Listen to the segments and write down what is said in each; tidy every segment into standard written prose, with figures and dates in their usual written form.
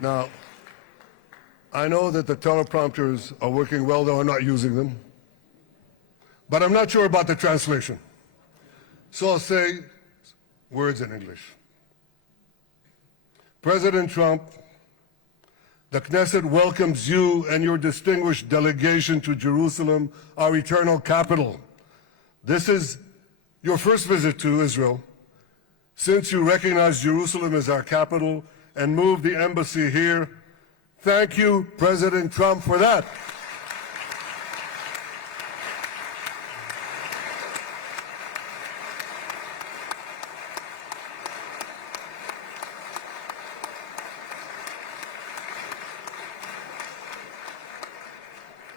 Now, I know that the teleprompters are working well, though I'm not using them. But I'm not sure about the translation. So I'll say words in English. President Trump, the Knesset welcomes you and your distinguished delegation to Jerusalem, our eternal capital. This is your first visit to Israel since you recognize Jerusalem as our capital and moved the embassy here. Thank you, President Trump, for that.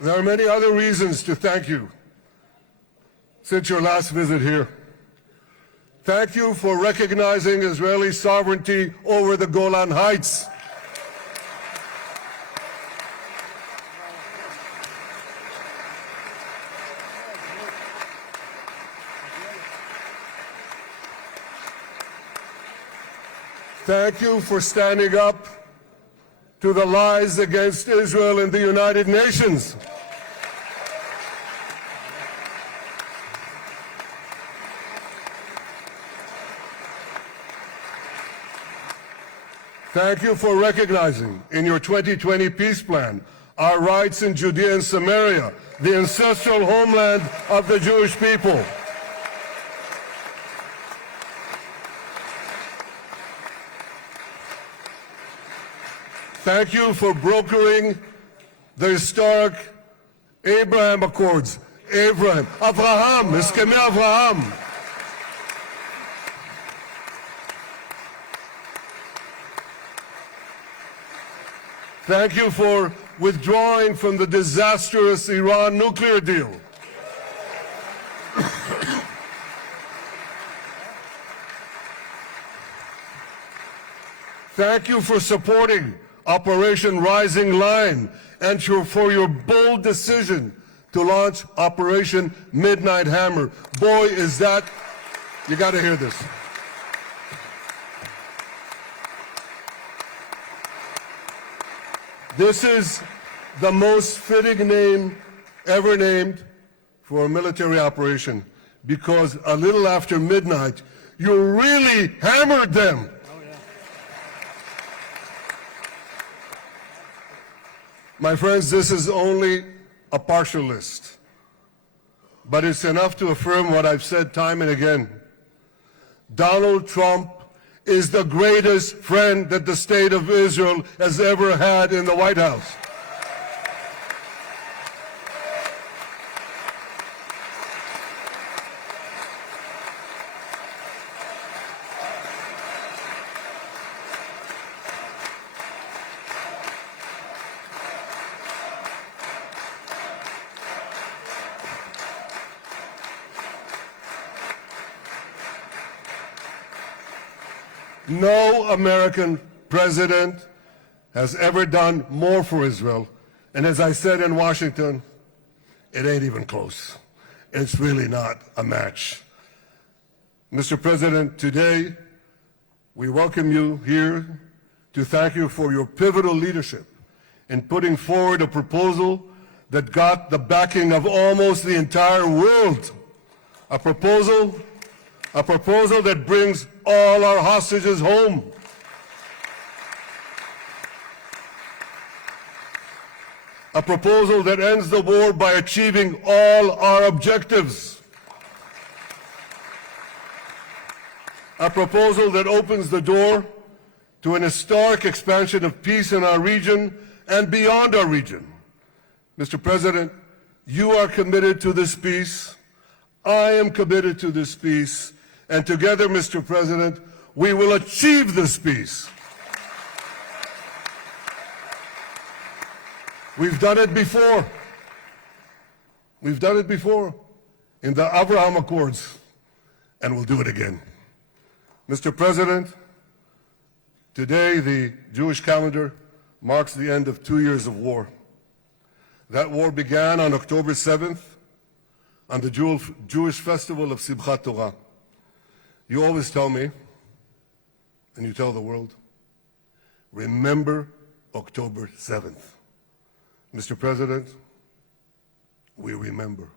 There are many other reasons to thank you since your last visit here. Thank you for recognizing Israeli sovereignty over the Golan Heights. Thank you for standing up to the lies against Israel in the United Nations. Thank you for recognizing in your 2020 peace plan our rights in Judea and Samaria, the ancestral homeland of the Jewish people. Thank you for brokering the historic Abraham Accords. Abraham, Eskemei Avraham. Thank you for withdrawing from the disastrous Iran nuclear deal. Thank you for supporting Operation Rising Lion and for your bold decision to launch Operation Midnight Hammer. Boy, is that, you got to hear this. This is the most fitting name ever named for a military operation, because a little after midnight, you really hammered them. My friends, this is only a partial list, but it's enough to affirm what I've said time and again. Donald Trump is the greatest friend that the state of Israel has ever had in the White House. No American president has ever done more for Israel. And as I said in Washington, it ain't even close. It's really not a match. Mr. President, today we welcome you here to thank you for your pivotal leadership in putting forward a proposal that got the backing of almost the entire world. A proposal that brings all our hostages home. A proposal that ends the war by achieving all our objectives. A proposal that opens the door to an historic expansion of peace in our region and beyond our region. Mr. President, you are committed to this peace. I am committed to this peace. And together, Mr. President, we will achieve this peace. We've done it before. We've done it before in the Abraham Accords, and we'll do it again. Mr. President, today the Jewish calendar marks the end of 2 years of war. That war began on October 7th, on the Jewish festival of Simchat Torah. You always tell me, and you tell the world, remember October 7th. Mr. President, we remember.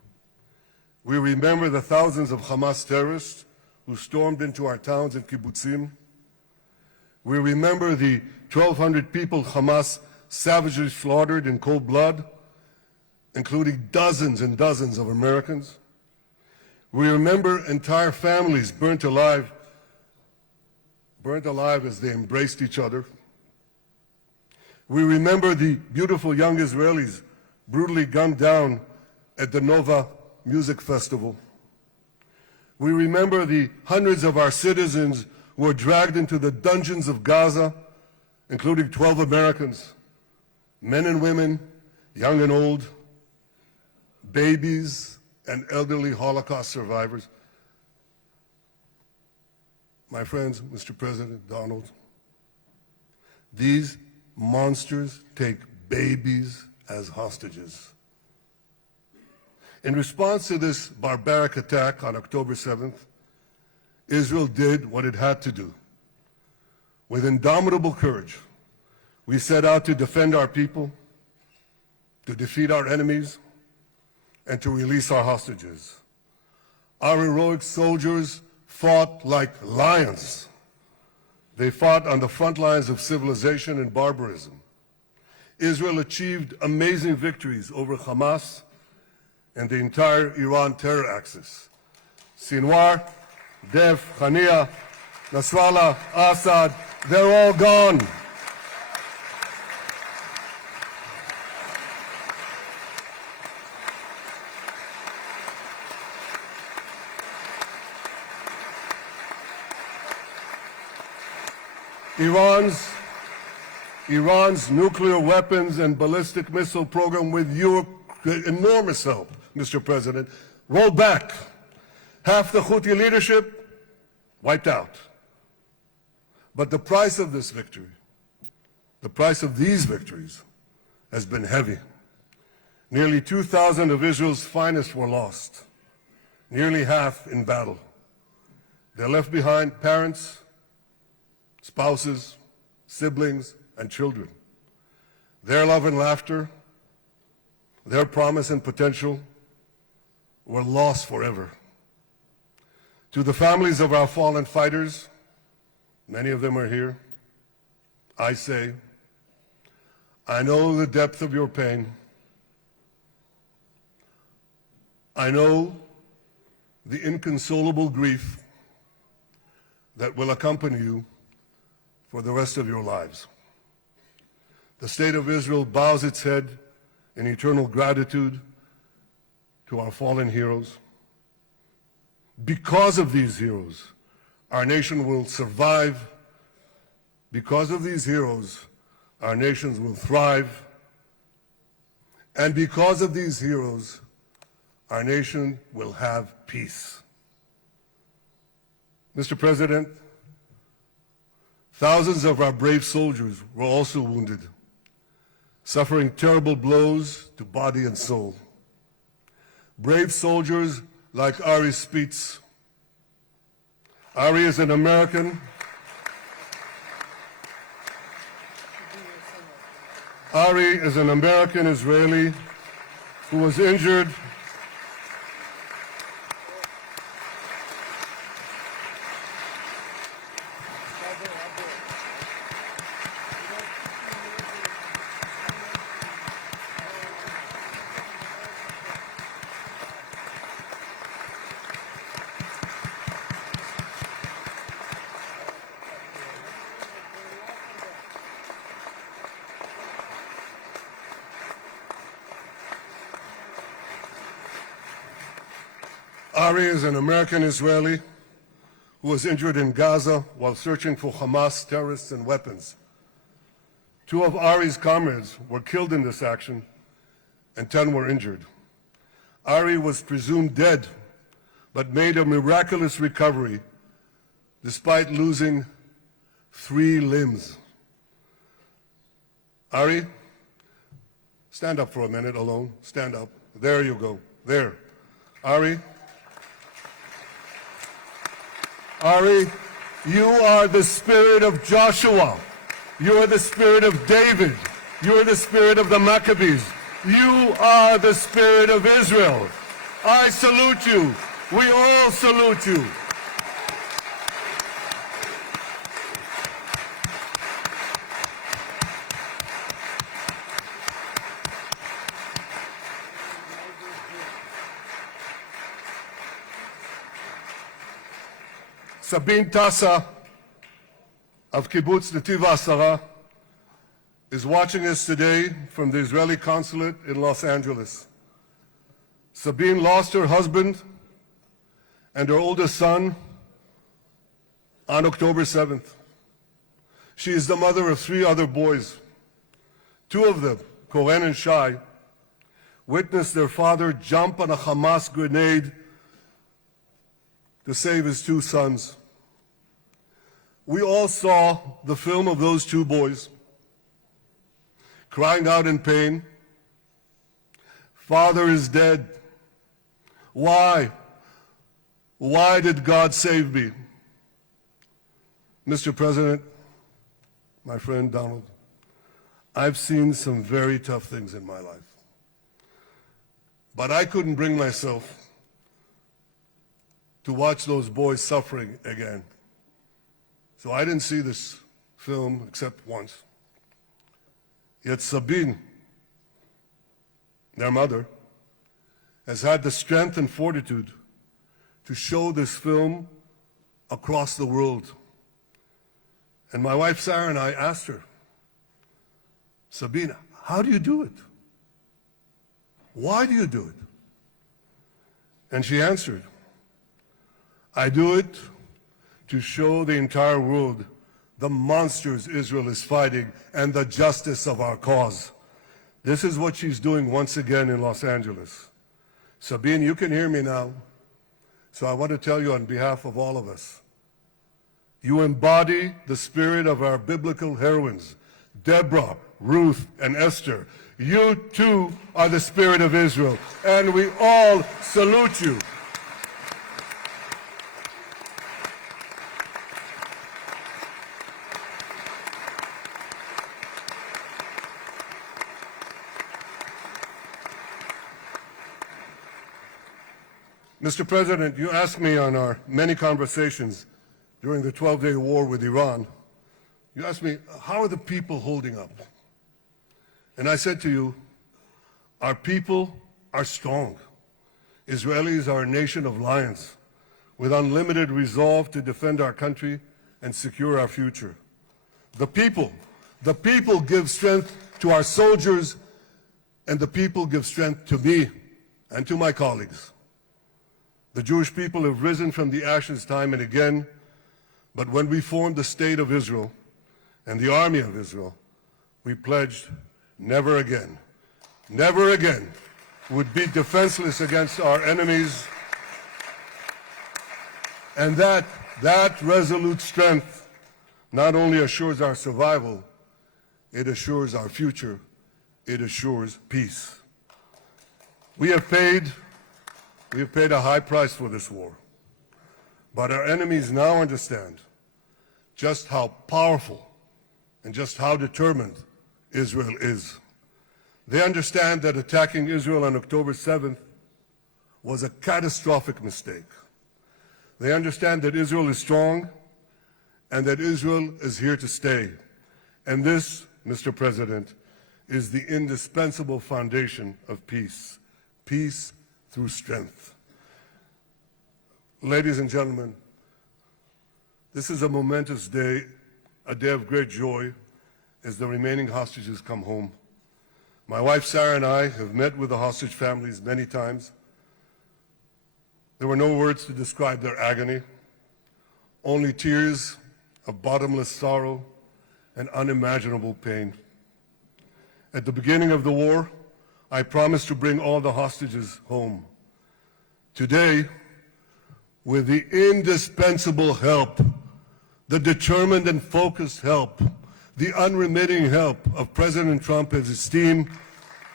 We remember the thousands of Hamas terrorists who stormed into our towns and kibbutzim. We remember the 1,200 people Hamas savagely slaughtered in cold blood, including dozens and dozens of Americans. We remember entire families burnt alive as they embraced each other. We remember the beautiful young Israelis brutally gunned down at the Nova Music Festival. We remember the hundreds of our citizens who were dragged into the dungeons of Gaza, including 12 Americans, men and women, young and old, babies and elderly Holocaust survivors. My friends, Mr. President, Donald, these monsters take babies as hostages. In response to this barbaric attack on October 7th, Israel did what it had to do. With indomitable courage, we set out to defend our people, to defeat our enemies, and to release our hostages. Our heroic soldiers fought like lions. They fought on the front lines of civilization and barbarism. Israel achieved amazing victories over Hamas and the entire Iran terror axis. Sinwar, Dev, Hania, Nasrallah, Assad, they're all gone. Iran's nuclear weapons and ballistic missile program, with your enormous help, Mr. President, rolled back. Half the Houthi leadership wiped out. But the price of this victory, the price of these victories, has been heavy. Nearly 2,000 of Israel's finest were lost, nearly half in battle. They left behind parents, spouses, siblings, and children. Their love and laughter, their promise and potential were lost forever. To the families of our fallen fighters, many of them are here, I say, I know the depth of your pain. I know the inconsolable grief that will accompany you for the rest of your lives. The state of Israel bows its head in eternal gratitude to our fallen heroes. Because of these heroes, our nation will survive. Because of these heroes, our nations will thrive. And because of these heroes, our nation will have peace. Mr. President, thousands of our brave soldiers were also wounded, suffering terrible blows to body and soul. Brave soldiers like Ari Spitz. Ari is an American. Ari is an American Israeli who was injured Ari is an American Israeli who was injured in Gaza while searching for Hamas terrorists and weapons. Two of Ari's comrades were killed in this action, and 10 were injured. Ari was presumed dead, but made a miraculous recovery despite losing 3 limbs. Ari, stand up for a minute alone. Stand up. There you go. There. Ari, you are the spirit of Joshua. You are the spirit of David. You're the spirit of the Maccabees. You are the spirit of Israel. I salute you. We all salute you. Sabine Tassa of Kibbutz Netiv HaAsara is watching us today from the Israeli consulate in Los Angeles. Sabine lost her husband and her oldest son on October 7th. She is the mother of 3 other boys. 2 of them, Koren and Shai, witnessed their father jump on a Hamas grenade to save his 2 sons. We all saw the film of those 2 boys crying out in pain, "Father is dead. Why? Why did God save me?" Mr. President, my friend Donald, I've seen some very tough things in my life. But I couldn't bring myself to watch those boys suffering again. So I didn't see this film except once. Yet Sabine, their mother, has had the strength and fortitude to show this film across the world. And my wife Sarah and I asked her, "Sabine, how do you do it? Why do you do it?" And she answered, "I do it to show the entire world the monsters Israel is fighting and the justice of our cause." This is what she's doing once again in Los Angeles. Sabine, you can hear me now. So I want to tell you on behalf of all of us, you embody the spirit of our biblical heroines, Deborah, Ruth, and Esther. You too are the spirit of Israel, and we all salute you. Mr. President, you asked me on our many conversations during the 12-day war with Iran, you asked me, how are the people holding up? And I said to you, our people are strong. Israelis are a nation of lions with unlimited resolve to defend our country and secure our future. The people give strength to our soldiers, and the people give strength to me and to my colleagues. The Jewish people have risen from the ashes time and again, but when we formed the State of Israel and the Army of Israel, we pledged never again would be defenseless against our enemies. And that resolute strength not only assures our survival, it assures our future, it assures peace. We have paid a high price for this war, but our enemies now understand just how powerful and just how determined Israel is. They understand that attacking Israel on October 7th was a catastrophic mistake. They understand that Israel is strong and that Israel is here to stay. And this, Mr. President, is the indispensable foundation of peace. Peace through strength. Ladies and gentlemen, this is a momentous day, a day of great joy as the remaining hostages come home. My wife Sarah and I have met with the hostage families many times. There were no words to describe their agony, only tears of bottomless sorrow and unimaginable pain. At the beginning of the war, I promised to bring all the hostages home. Today, with the indispensable help, the determined and focused help, the unremitting help of President Trump and his team,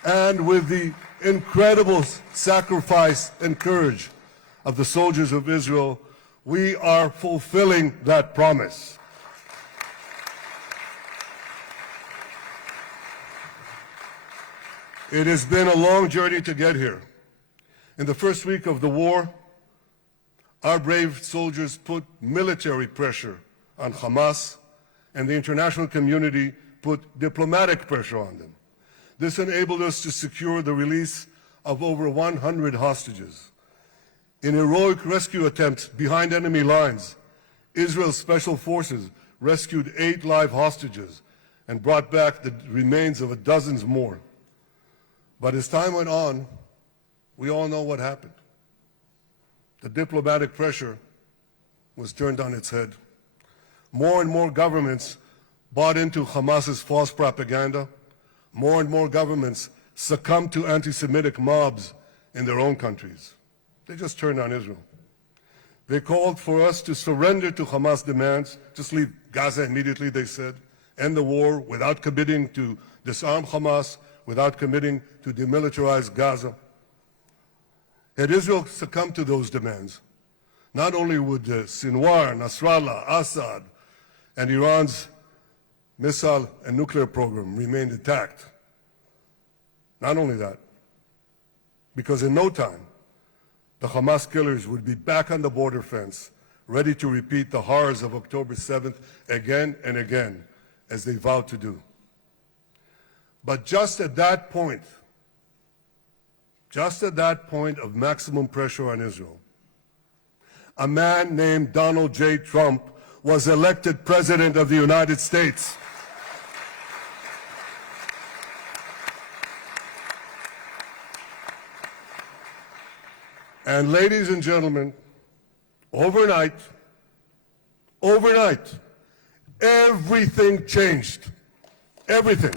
and with the incredible sacrifice and courage of the soldiers of Israel, we are fulfilling that promise. It has been a long journey to get here. In the first week of the war, our brave soldiers put military pressure on Hamas, and the international community put diplomatic pressure on them. This enabled us to secure the release of over 100 hostages. In heroic rescue attempts behind enemy lines, Israel's special forces rescued 8 live hostages and brought back the remains of dozens more. But as time went on, we all know what happened. The diplomatic pressure was turned on its head. More and more governments bought into Hamas's false propaganda. More and more governments succumbed to anti-Semitic mobs in their own countries. They just turned on Israel. They called for us to surrender to Hamas demands, just leave Gaza immediately, they said, end the war without committing to disarm Hamas, without committing to demilitarize Gaza. Had Israel succumbed to those demands, not only would Sinwar, Nasrallah, Assad, and Iran's missile and nuclear program remain intact. Not only that, because in no time, the Hamas killers would be back on the border fence, ready to repeat the horrors of October 7th again and again, as they vowed to do. But just at that point of maximum pressure on Israel, a man named Donald J. Trump was elected President of the United States. And ladies and gentlemen, overnight, everything changed. Everything.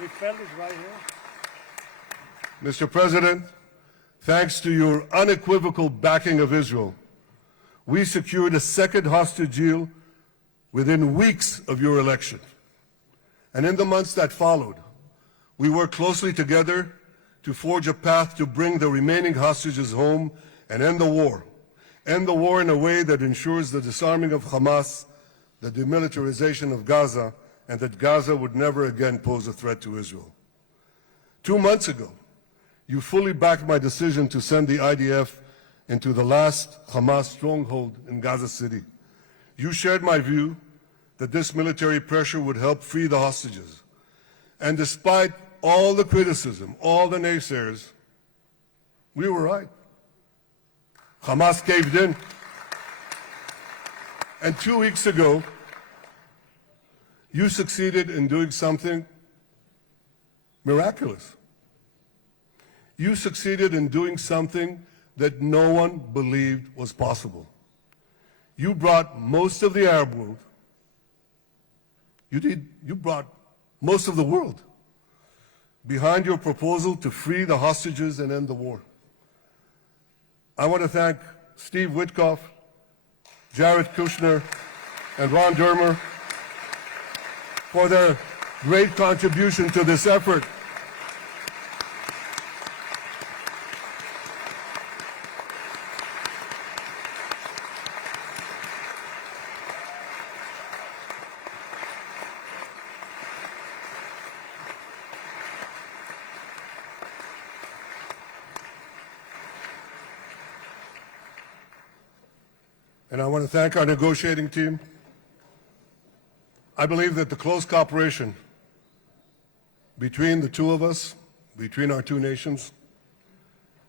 We felt it right here. Mr. President, thanks to your unequivocal backing of Israel, we secured a second hostage deal within weeks of your election. And in the months that followed, we worked closely together to forge a path to bring the remaining hostages home and end the war. End the war in a way that ensures the disarming of Hamas, the demilitarization of Gaza, and that Gaza would never again pose a threat to Israel. 2 months ago, you fully backed my decision to send the IDF into the last Hamas stronghold in Gaza City. You shared my view that this military pressure would help free the hostages. And despite all the criticism, all the naysayers, we were right. Hamas caved in. And 2 weeks ago, you succeeded in doing something miraculous. You succeeded in doing something that no one believed was possible. You brought most of the Arab world, you brought most of the world behind your proposal to free the hostages and end the war. I want to thank Steve Witkoff, Jared Kushner, and Ron Dermer for their great contribution to this effort. And I want to thank our negotiating team. I believe that the close cooperation between the two of us, between our two nations,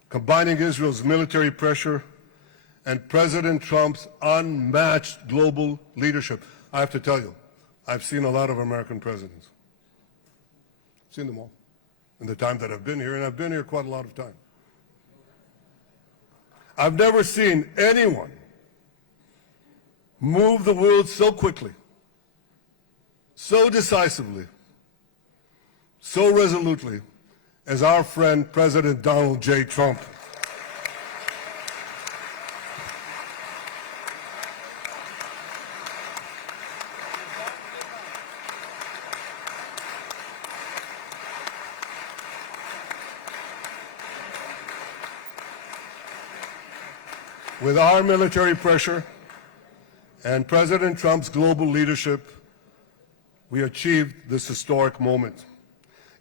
combining Israel's military pressure and President Trump's unmatched global leadership. I have to tell you, I've seen a lot of American presidents. I've seen them all in the time that I've been here, and I've been here quite a lot of time. I've never seen anyone move the world so quickly, so decisively, so resolutely as our friend President Donald J. Trump. With our military pressure and President Trump's global leadership, we achieved this historic moment.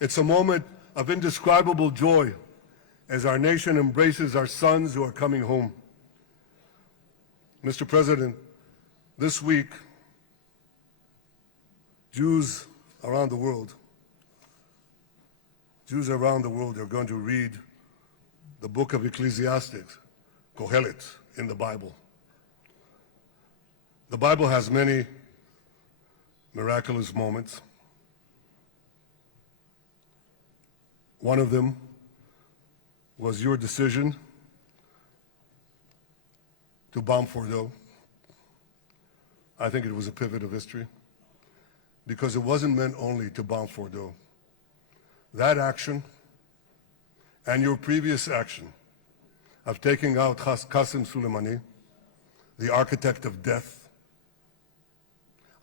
It's a moment of indescribable joy as our nation embraces our sons who are coming home. Mr. President, this week, Jews around the world are going to read the book of Ecclesiastes, Kohelet, in the Bible. The Bible has many miraculous moments. One of them was your decision to bomb Fordo. I think it was a pivot of history because it wasn't meant only to bomb Fordo. That action and your previous action of taking out Qasem Soleimani, the architect of death,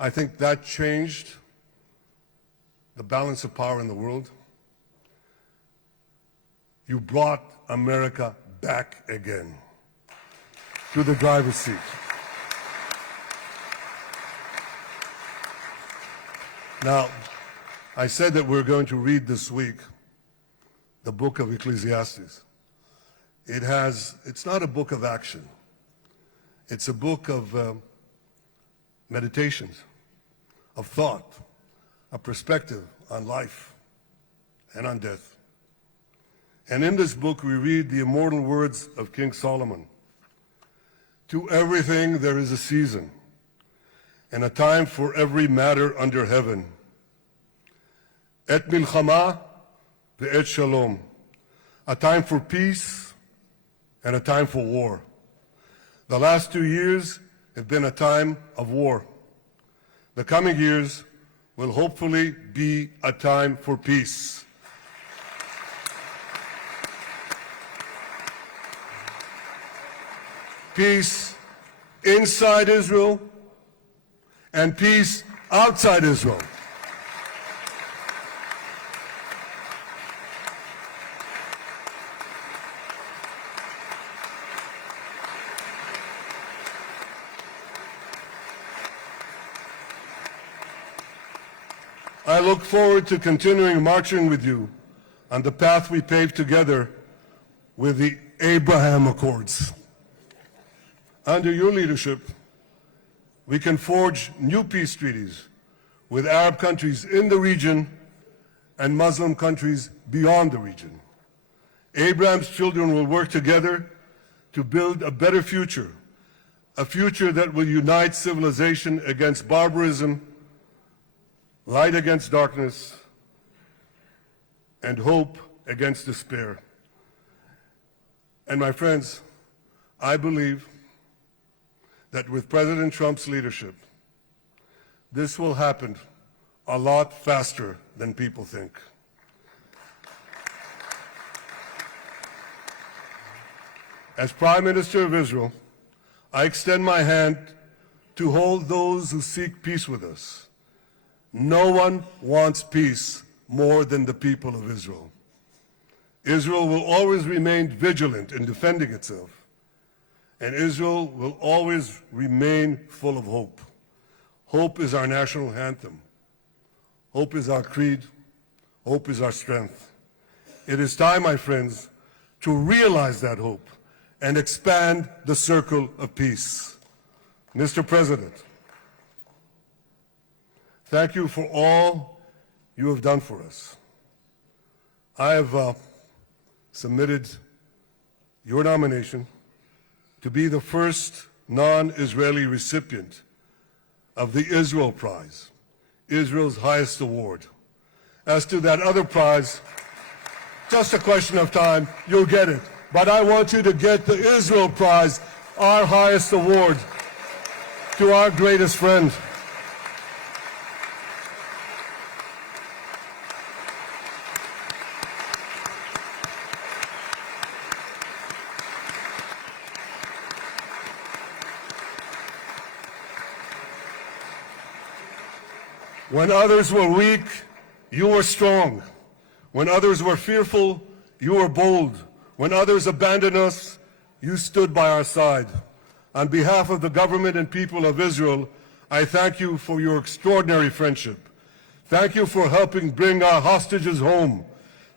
I think that changed the balance of power in the world. You brought America back again to the driver's seat. Now, I said that we're going to read this week the book of Ecclesiastes. It's not a book of action. It's a book of meditations, of thought, a perspective on life and on death. And in this book, we read the immortal words of King Solomon. To everything there is a season, and a time for every matter under heaven. Et milchama ve'et shalom. A time for peace and a time for war. The last 2 years have been a time of war. The coming years will hopefully be a time for peace. Peace inside Israel and peace outside Israel. I look forward to continuing marching with you on the path we paved together with the Abraham Accords. Under your leadership, we can forge new peace treaties with Arab countries in the region and Muslim countries beyond the region. Abraham's children will work together to build a better future, a future that will unite civilization against barbarism, light against darkness, and hope against despair. And my friends, I believe that with President Trump's leadership, this will happen a lot faster than people think. As Prime Minister of Israel, I extend my hand to hold those who seek peace with us. No one wants peace more than the people of Israel. Israel will always remain vigilant in defending itself, and Israel will always remain full of hope. Hope is our national anthem. Hope is our creed. Hope is our strength. It is time, my friends, to realize that hope and expand the circle of peace. Mr. President, thank you for all you have done for us. I have submitted your nomination to be the first non-Israeli recipient of the Israel Prize, Israel's highest award. As to that other prize, just a question of time, you'll get it. But I want you to get the Israel Prize, our highest award, to our greatest friend. When others were weak, you were strong. When others were fearful, you were bold. When others abandoned us, you stood by our side. On behalf of the government and people of Israel, I thank you for your extraordinary friendship. Thank you for helping bring our hostages home.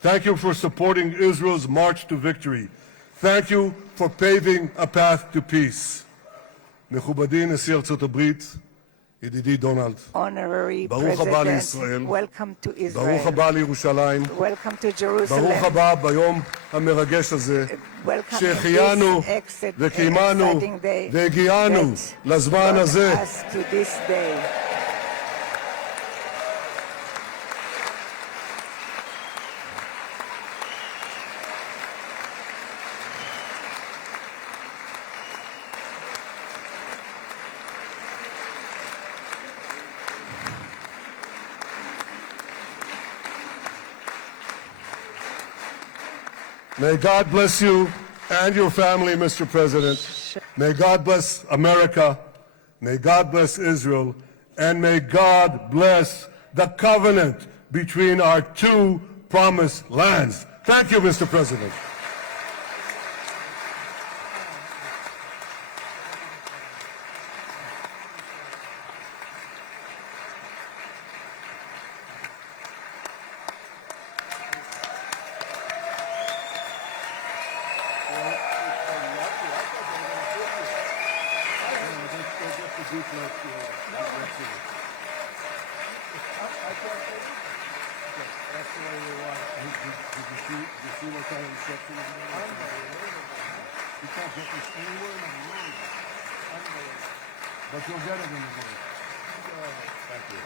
Thank you for supporting Israel's march to victory. Thank you for paving a path to peace. מכובדי נשיא ארצות הברית, ידידי דונלד, Honorary ברוך הבא President, לישראל, welcome to ברוך Israel. הבא לירושלים, Welcome to Jerusalem. ברוך הבא ביום המרגש הזה, Welcome שהחיינו in this וקיימנו exciting day והגיענו that לזמן brought הזה. us to this day. May God bless you and your family, Mr. President. May God bless America. May God bless Israel. And may God bless the covenant between our two promised lands. Thank you, Mr. President. But you'll get it in the morning. Thank you.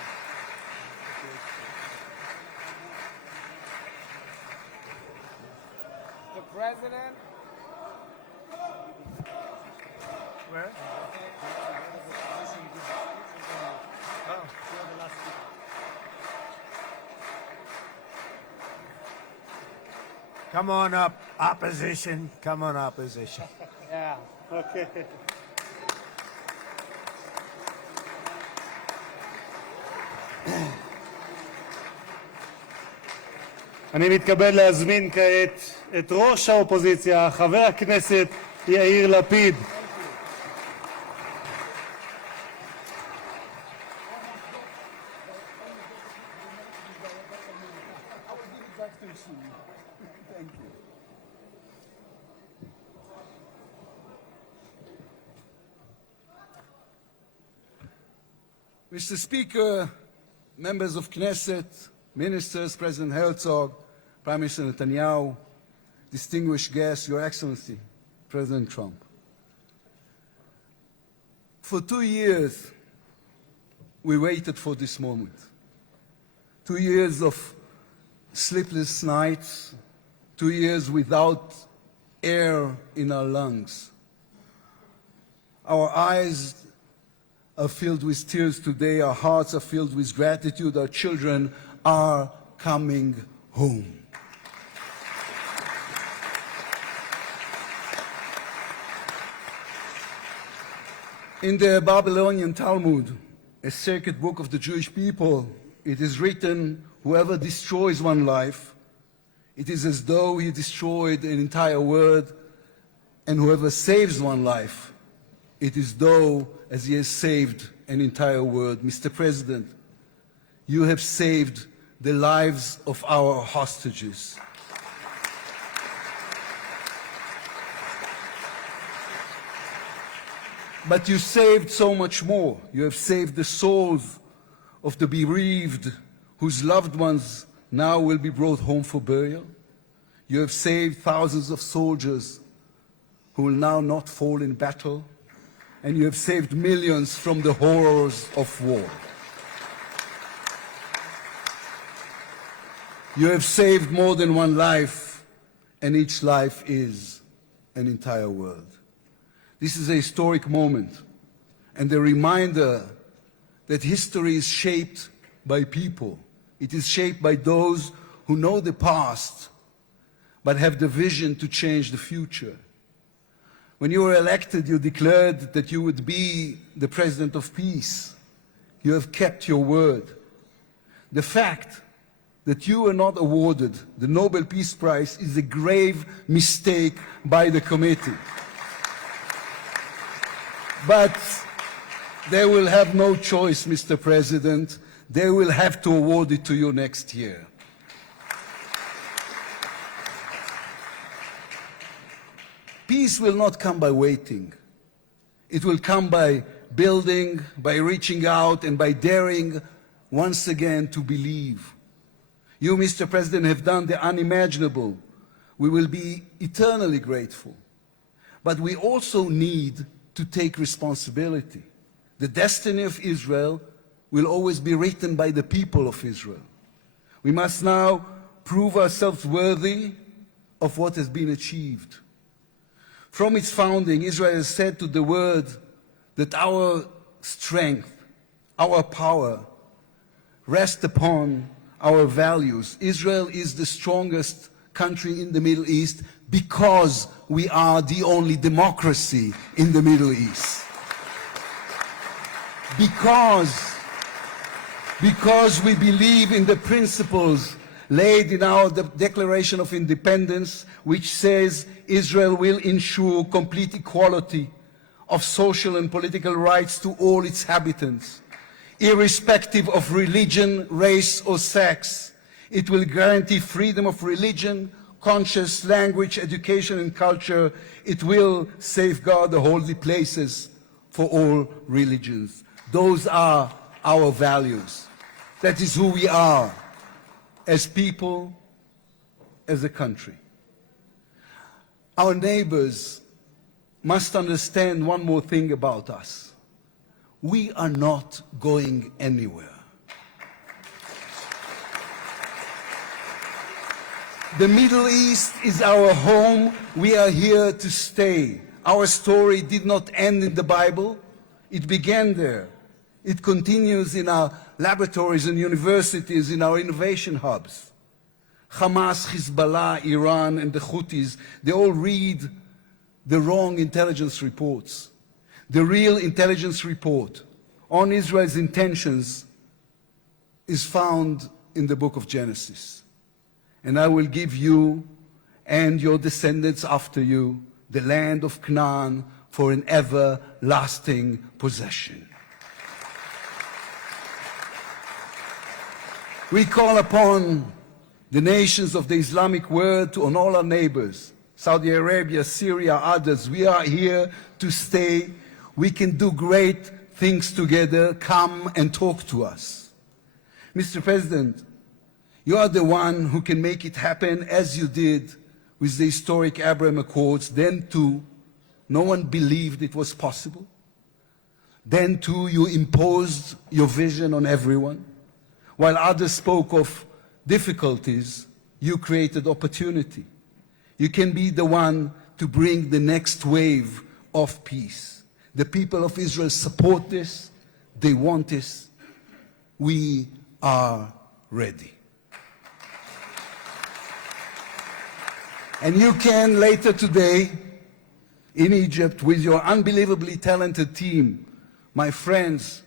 The president. Where? Come on up, opposition. Come on, opposition. Yeah. Okay. אני מתכבד להזמין כעת את ראש האופוזיציה, חבר הכנסת יאיר לפיד. Mr. Speaker, members of Knesset, ministers, President Herzog, Prime Minister Netanyahu, distinguished guests, Your Excellency, President Trump. For 2 years, we waited for this moment. 2 years of sleepless nights, 2 years without air in our lungs. Our eyes are filled with tears today. Our hearts are filled with gratitude. Our children are coming home. In the Babylonian Talmud, a sacred book of the Jewish people, it is written, whoever destroys one life, it is as though he destroyed an entire world, and whoever saves one life, it is though as he has saved an entire world. Mr. President, you have saved the lives of our hostages. But you saved so much more. You have saved the souls of the bereaved whose loved ones now will be brought home for burial. You have saved thousands of soldiers who will now not fall in battle. And you have saved millions from the horrors of war. You have saved more than one life, and each life is an entire world. This is a historic moment, and a reminder that history is shaped by people. It is shaped by those who know the past, but have the vision to change the future. When you were elected, you declared that you would be the president of peace. You have kept your word. The fact that you were not awarded the Nobel Peace Prize is a grave mistake by the committee. But they will have no choice, Mr. President. they will have to award it to you next year. Peace will not come by waiting. It will come by building, by reaching out, and by daring once again to believe. You, Mr. President, have done the unimaginable. We will be eternally grateful. But we also need to take responsibility. The destiny of Israel will always be written by the people of Israel. We must now prove ourselves worthy of what has been achieved. From its founding, Israel has said to the world that our strength, our power, rest upon our values. Israel is the strongest country in the Middle East because we are the only democracy in the Middle East. Because we believe in the principles laid in our Declaration of Independence, which says Israel will ensure complete equality of social and political rights to all its inhabitants, irrespective of religion, race, or sex. It will guarantee freedom of religion, conscience, language, education, and culture. It will safeguard the holy places for all religions. Those are our values. That is who we are as people, as a country. Our neighbors must understand one more thing about us. We are not going anywhere. The Middle East is our home. We are here to stay. Our story did not end in the Bible. It began there. It continues in our laboratories and universities, in our innovation hubs. Hamas, Hezbollah, Iran, and the Houthis, they all read the wrong intelligence reports. The real intelligence report on Israel's intentions is found in the book of Genesis. And I will give you and your descendants after you the land of Canaan for an everlasting possession. We call upon the nations of the Islamic world and all our neighbors, Saudi Arabia, Syria, others. We are here to stay. We can do great things together. Come and talk to us. Mr. President, you are the one who can make it happen as you did with the historic Abraham Accords. Then too, no one believed it was possible. Then too, you imposed your vision on everyone. While others spoke of difficulties, you created opportunity. You can be the one to bring the next wave of peace. The people of Israel support this. They want this. We are ready. And you can later today in Egypt with your unbelievably talented team, my friends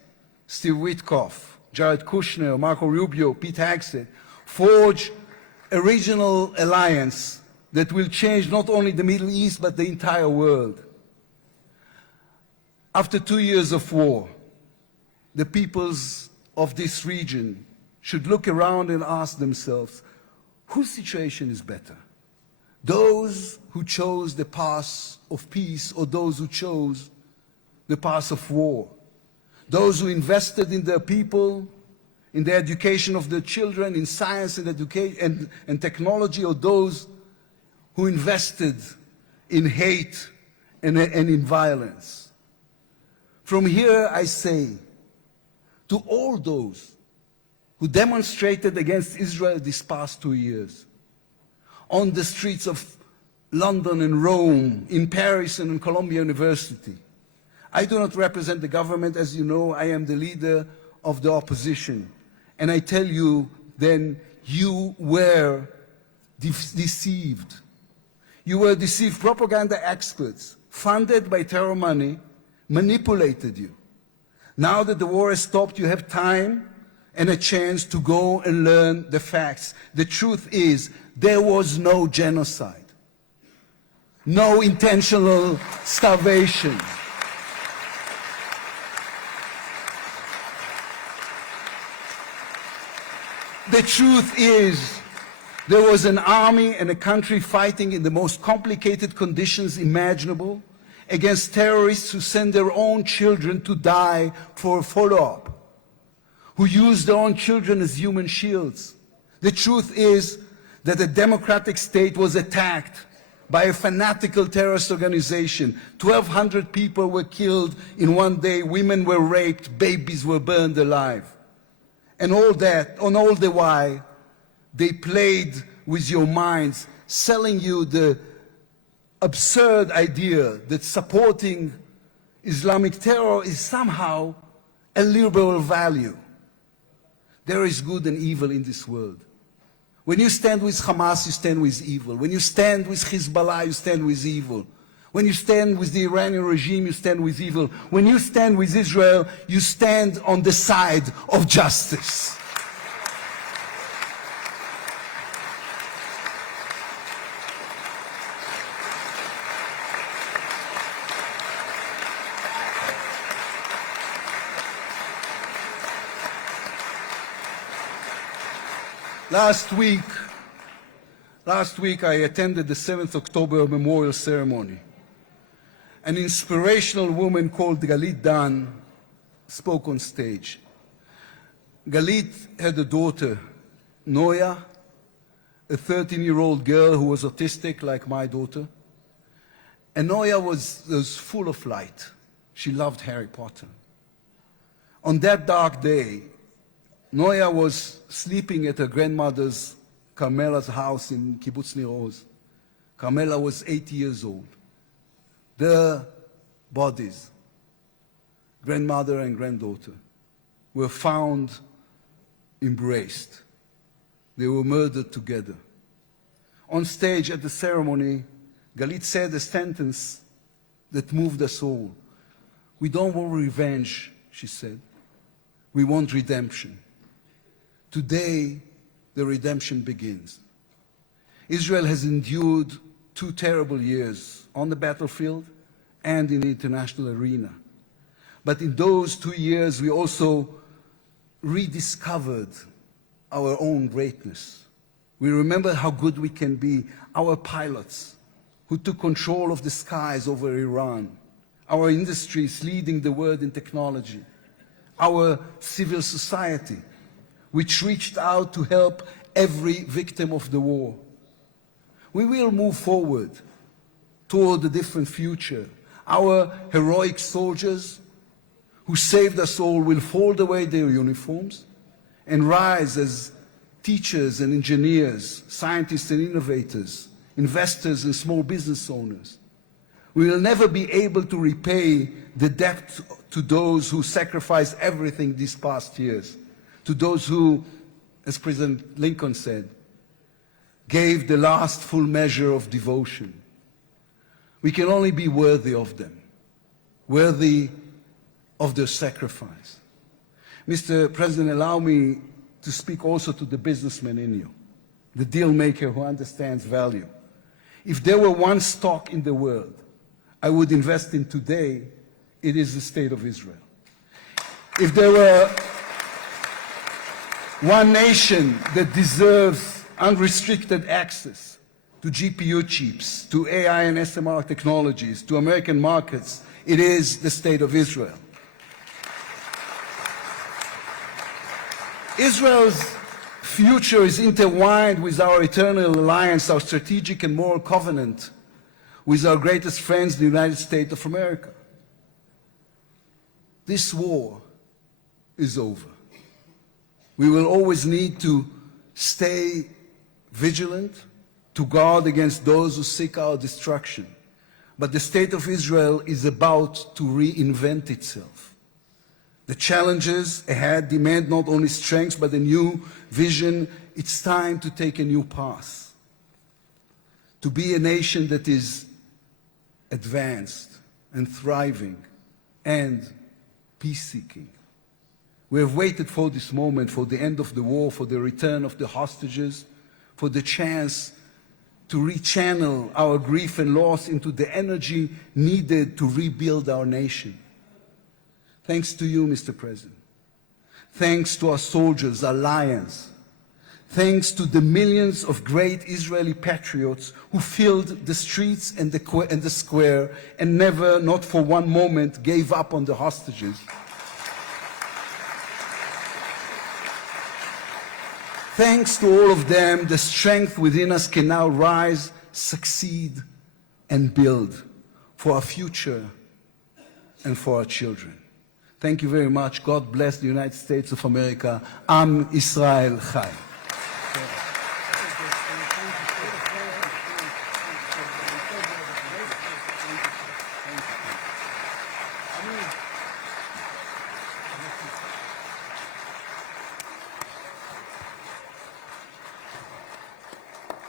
Steve Witkoff, Jared Kushner, Marco Rubio, Pete Hegseth, forge a regional alliance that will change not only the Middle East but the entire world. After 2 years of war, the peoples of this region should look around and ask themselves, whose situation is better? Those who chose the path of peace or those who chose the path of war? Those who invested in their people, in the education of their children, in science and education and technology, or those who invested in hate and in violence? From here I say to all those who demonstrated against Israel these past 2 years, on the streets of London and Rome, in Paris and in Columbia University. I do not represent the government. As you know, I am the leader of the opposition. And I tell you, then, you were deceived. You were deceived. Propaganda experts, funded by terror money, manipulated you. Now that the war has stopped, you have time and a chance to go and learn the facts. The truth is, there was no genocide, no intentional starvation. The truth is, there was an army and a country fighting in the most complicated conditions imaginable against terrorists who send their own children to die for a follow-up, who use their own children as human shields. The truth is that a democratic state was attacked by a fanatical terrorist organization. 1,200 people were killed in one day, women were raped, babies were burned alive. And all the while, they played with your minds, selling you the absurd idea that supporting Islamic terror is somehow a liberal value. There is good and evil in this world. When you stand with Hamas, you stand with evil. When you stand with Hezbollah, you stand with evil. When you stand with the Iranian regime, you stand with evil. When you stand with Israel, you stand on the side of justice. Last week I attended the 7th October Memorial Ceremony. An inspirational woman called Galit Dan spoke on stage. Galit had a daughter, Noya, a 13-year-old girl who was autistic like my daughter. And Noya was full of light. She loved Harry Potter. On that dark day, Noya was sleeping at her grandmother's, Carmela's house in Kibbutz Nir Oz. Carmela was 80 years old. Their bodies, grandmother and granddaughter, were found embraced. They were murdered together. On stage at the ceremony, Galit said a sentence that moved us all. We don't want revenge, she said. We want redemption. Today, the redemption begins. Israel has endured 2 terrible years on the battlefield and in the international arena. But in those 2 years, we also rediscovered our own greatness. We remember how good we can be, our pilots who took control of the skies over Iran, our industries leading the world in technology, our civil society, which reached out to help every victim of the war. We will move forward toward a different future. Our heroic soldiers who saved us all will fold away their uniforms and rise as teachers and engineers, scientists and innovators, investors and small business owners. We will never be able to repay the debt to those who sacrificed everything these past years, to those who, as President Lincoln said, gave the last full measure of devotion. We can only be worthy of them, worthy of their sacrifice. Mr. President, allow me to speak also to the businessman in you, the deal maker who understands value. If there were one stock in the world I would invest in today, it is the State of Israel. If there were one nation that deserves unrestricted access to GPU chips, to AI and SMR technologies, to American markets, it is the State of Israel. Israel's future is intertwined with our eternal alliance, our strategic and moral covenant with our greatest friends, the United States of America. This war is over. We will always need to stay vigilant, to guard against those who seek our destruction. But the State of Israel is about to reinvent itself. The challenges ahead demand not only strength, but a new vision. It's time to take a new path, to be a nation that is advanced and thriving and peace-seeking. We have waited for this moment, for the end of the war, for the return of the hostages, for the chance to rechannel our grief and loss into the energy needed to rebuild our nation. Thanks to you, Mr. President. Thanks to our soldiers, our lions. Thanks to the millions of great Israeli patriots who filled the streets and the square and never, not for one moment, gave up on the hostages. Thanks to all of them, the strength within us can now rise, succeed, and build for our future and for our children. Thank you very much. God bless the United States of America. Am Israel Chai.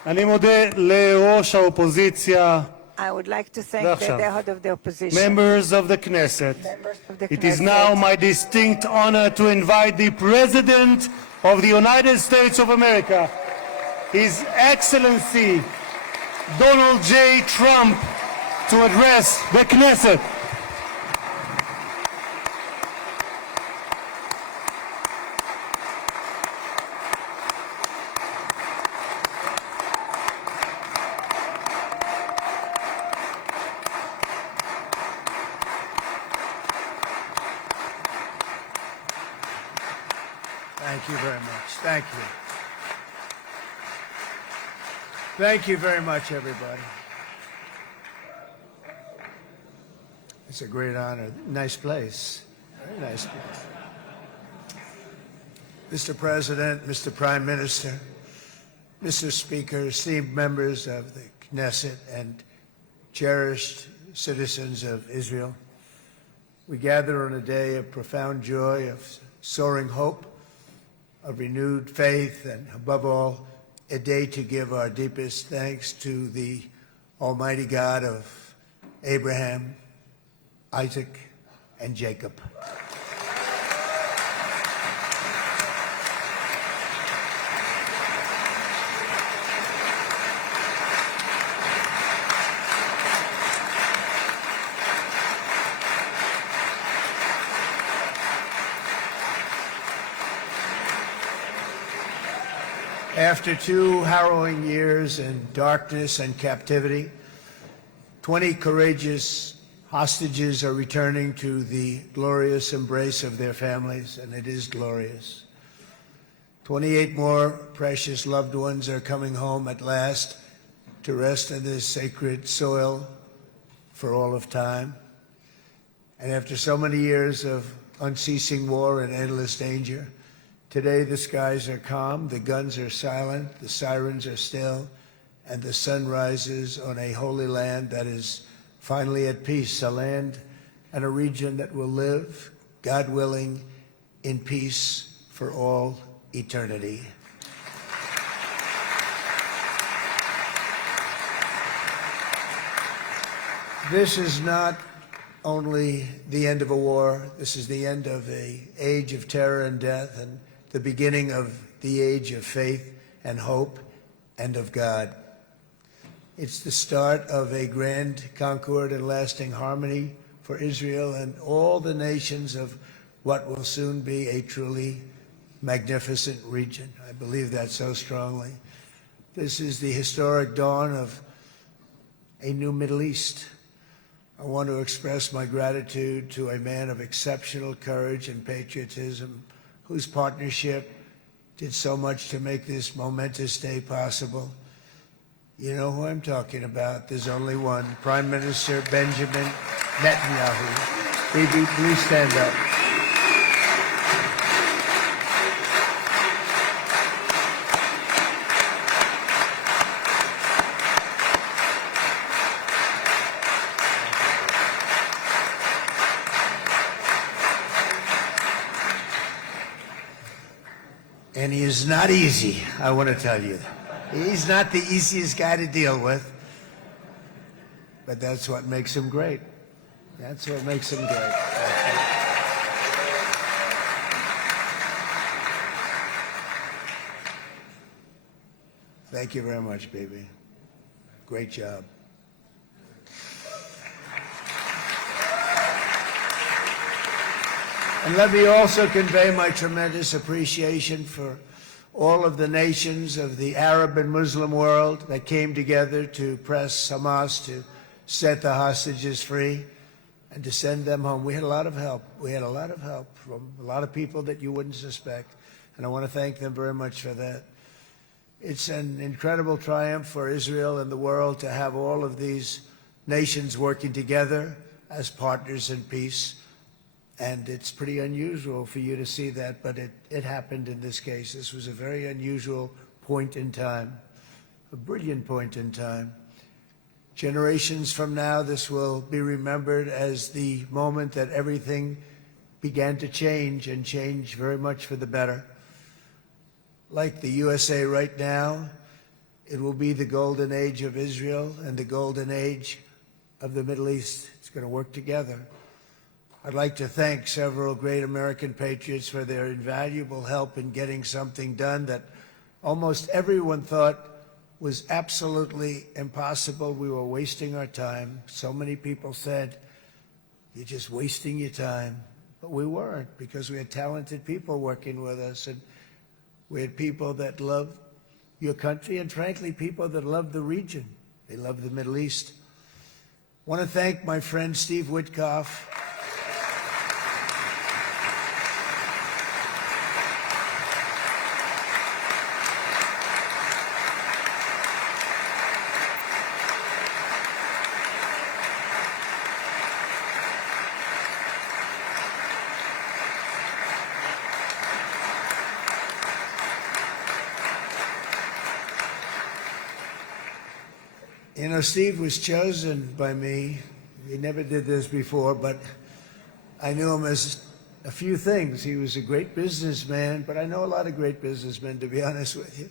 אני מודה לראש האופוזיציה, I would like to thank the head of the opposition. members of the Knesset. Members of the It is Knesset. now my distinct honor to invite the President of the United States of America, His Excellency Donald J. Trump, to address the Knesset. Thank you very much. Thank you. Thank you very much, everybody. It's a great honor. Nice place. Very nice place. Mr. President, Mr. Prime Minister, Mr. Speaker, esteemed members of the Knesset and cherished citizens of Israel, we gather on a day of profound joy, of soaring hope, of renewed faith, and above all, a day to give our deepest thanks to the Almighty God of Abraham, Isaac, and Jacob. After 2 harrowing years in darkness and captivity, 20 courageous hostages are returning to the glorious embrace of their families, and it is glorious. 28 more precious loved ones are coming home at last to rest in this sacred soil for all of time. And after so many years of unceasing war and endless danger, today the skies are calm, the guns are silent, the sirens are still, and the sun rises on a holy land that is finally at peace, a land and a region that will live, God willing, in peace for all eternity. This is not only the end of a war, this is the end of an age of terror and death, and the beginning of the age of faith and hope and of God. It's the start of a grand concord and lasting harmony for Israel and all the nations of what will soon be a truly magnificent region. I believe that so strongly. This is the historic dawn of a new Middle East. I want to express my gratitude to a man of exceptional courage and patriotism, whose partnership did so much to make this momentous day possible. You know who I'm talking about. There's only one, Prime Minister Benjamin Netanyahu. Bibi, please stand up. And he is not easy, I want to tell you. He's not the easiest guy to deal with, but that's what makes him great. That's what makes him great. Thank you very much, baby. Great job. And let me also convey my tremendous appreciation for all of the nations of the Arab and Muslim world that came together to press Hamas to set the hostages free and to send them home. We had a lot of help. We had a lot of help from a lot of people that you wouldn't suspect, and I want to thank them very much for that. It's an incredible triumph for Israel and the world to have all of these nations working together as partners in peace. And it's pretty unusual for you to see that, but it happened in this case. This was a very unusual point in time, a brilliant point in time. Generations from now, this will be remembered as the moment that everything began to change, and change very much for the better. Like the USA right now, it will be the golden age of Israel and the golden age of the Middle East. It's going to work together. I'd like to thank several great American patriots for their invaluable help in getting something done that almost everyone thought was absolutely impossible. We were wasting our time. So many people said, "You're just wasting your time." But we weren't, because we had talented people working with us, and we had people that loved your country, and frankly, people that loved the region. They loved the Middle East. I want to thank my friend Steve Witkoff. You know, Steve was chosen by me. He never did this before, but I knew him as a few things. He was a great businessman, but I know a lot of great businessmen, to be honest with you.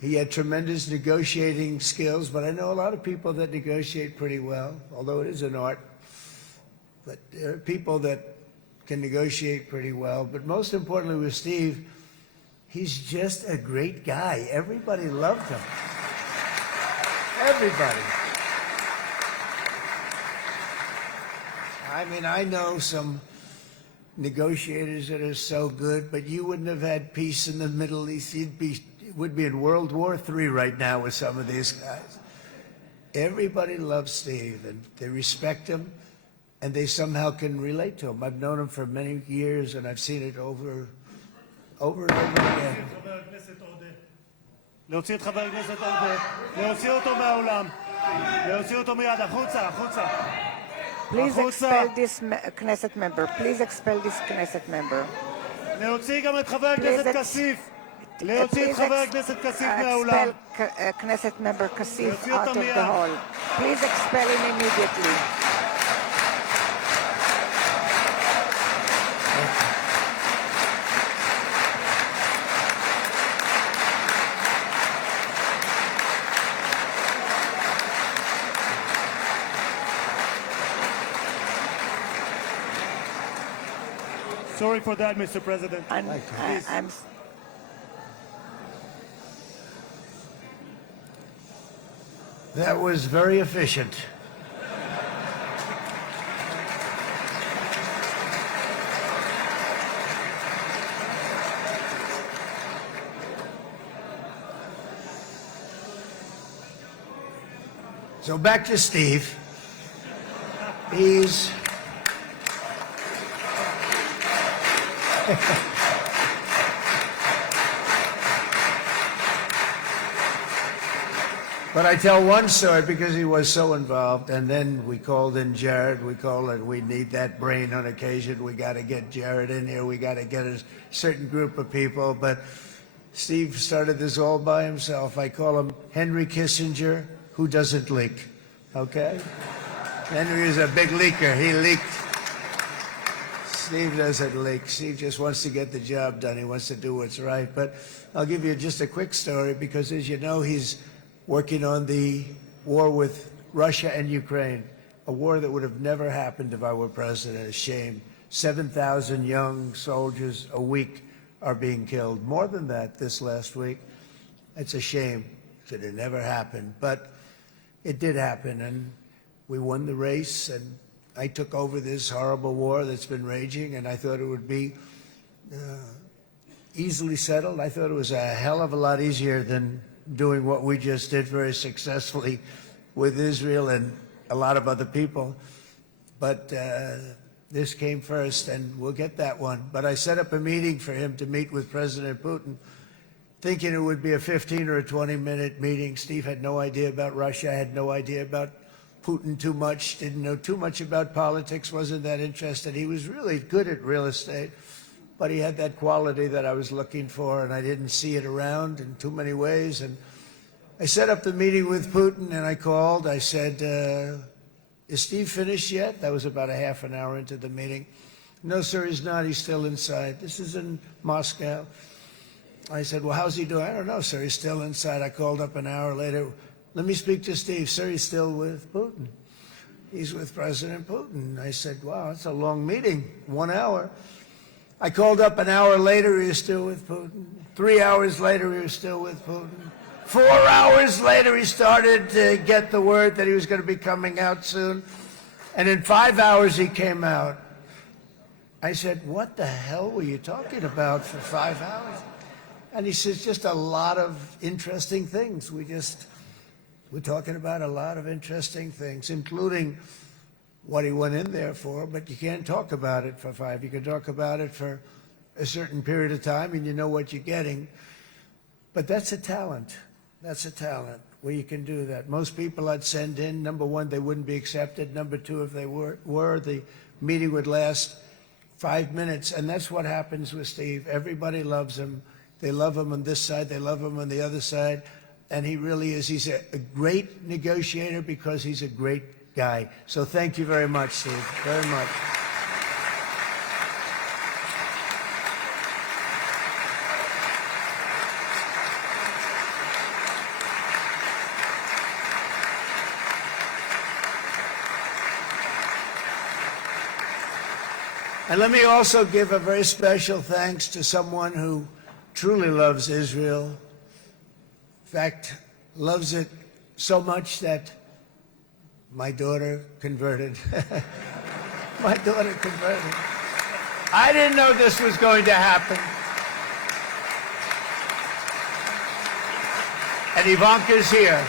He had tremendous negotiating skills, but I know a lot of people that negotiate pretty well, although it is an art. But there are people that can negotiate pretty well. But most importantly with Steve, he's just a great guy. Everybody loved him. Everybody. I mean, I know some negotiators that are so good, but you wouldn't have had peace in the Middle East. It would be in World War III right now with some of these guys. Everybody loves Steve, and they respect him, and they somehow can relate to him. I've known him for many years, and I've seen it over and over again. להוציא את חבר הכנסת עודה, להוציא אותו מהאולם, להוציא אותו מיד, החוצה, החוצה. Please expel this Knesset member. Please expel this Knesset member. להוציא גם את חבר הכנסת כסיף. להוציא את חבר הכנסת כסיף מהאולם. Expel Knesset member Kasif out of the hall. Please expel him immediately. Sorry for that, Mr. President. That was very efficient. So back to Steve. He's But I tell one story because he was so involved, and then we called in Jared. We need that brain on occasion. We got to get Jared in here. We got to get a certain group of people. But Steve started this all by himself. I call him Henry Kissinger, who doesn't leak. Okay? Henry is a big leaker. He leaked. Steve doesn't leak. Steve just wants to get the job done. He wants to do what's right. But I'll give you just a quick story because, as you know, he's working on the war with Russia and Ukraine, a war that would have never happened if I were president. A shame. 7,000 young soldiers a week are being killed. More than that this last week. It's a shame that it never happened. But it did happen, and we won the race, and I took over this horrible war that's been raging, and I thought it would be easily settled. I thought it was a hell of a lot easier than doing what we just did very successfully with Israel and a lot of other people. But this came first, and we'll get that one. But I set up a meeting for him to meet with President Putin, thinking it would be a 15 or a 20-minute meeting. Steve had no idea about Russia, had no idea about Putin too much, didn't know too much about politics, wasn't that interested. He was really good at real estate, but he had that quality that I was looking for, and I didn't see it around in too many ways. And I set up the meeting with Putin, and I called. I said, is Steve finished yet? That was about a half an hour into the meeting. No, sir, he's not. He's still inside. This is in Moscow. I said, well, how's he doing? I don't know, sir. He's still inside. I called up an hour later. Let me speak to Steve. Sir, he's still with Putin. He's with President Putin. I said, wow, that's a long meeting, 1 hour. I called up an hour later. He was still with Putin. 3 hours later, he was still with Putin. 4 hours later, he started to get the word that he was going to be coming out soon. And in 5 hours, he came out. I said, what the hell were you talking about for 5 hours? And he says, just a lot of interesting things. We're talking about a lot of interesting things, including what he went in there for, but you can't talk about it for 5. You can talk about it for a certain period of time, and you know what you're getting. But that's a talent. That's a talent, where you can do that. Most people I'd send in, number one, they wouldn't be accepted. Number two, if they were, the meeting would last 5 minutes. And that's what happens with Steve. Everybody loves him. They love him on this side. They love him on the other side. And he really is. He's a great negotiator because he's a great guy. So thank you very much, Steve, very much. And let me also give a very special thanks to someone who truly loves Israel. In fact, loves it so much that my daughter converted. My daughter converted. I didn't know this was going to happen. And Ivanka's here.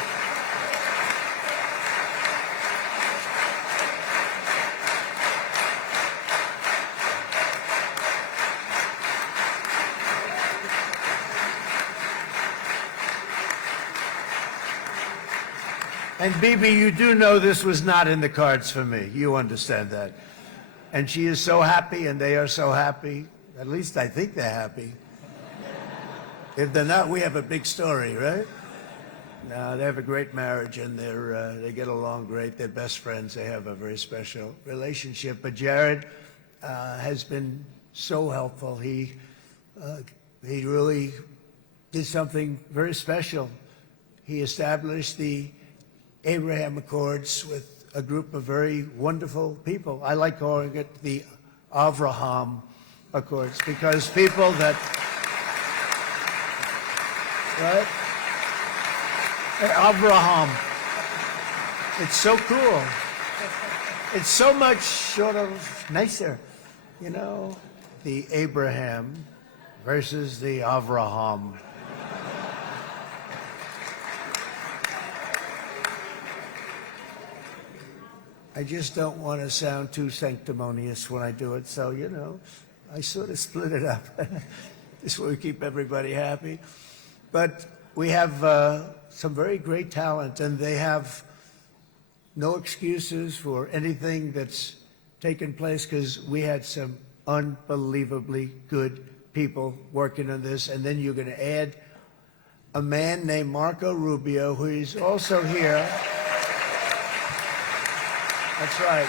And Bibi, you do know this was not in the cards for me. You understand that. And she is so happy, and they are so happy. At least I think they're happy. If they're not, we have a big story, right? No, they have a great marriage, and they get along great. They're best friends. They have a very special relationship. But Jared has been so helpful. He really did something very special. He established the Abraham Accords with a group of very wonderful people. I like calling it the Avraham Accords, because people that, right? Avraham. It's so cool. It's so much sort of nicer, you know, the Abraham versus the Avraham. I just don't want to sound too sanctimonious when I do it, so, you know, I sort of split it up. This way we keep everybody happy. But we have some very great talent, and they have no excuses for anything that's taken place, because we had some unbelievably good people working on this. And then you're going to add a man named Marco Rubio, who is also here. That's right.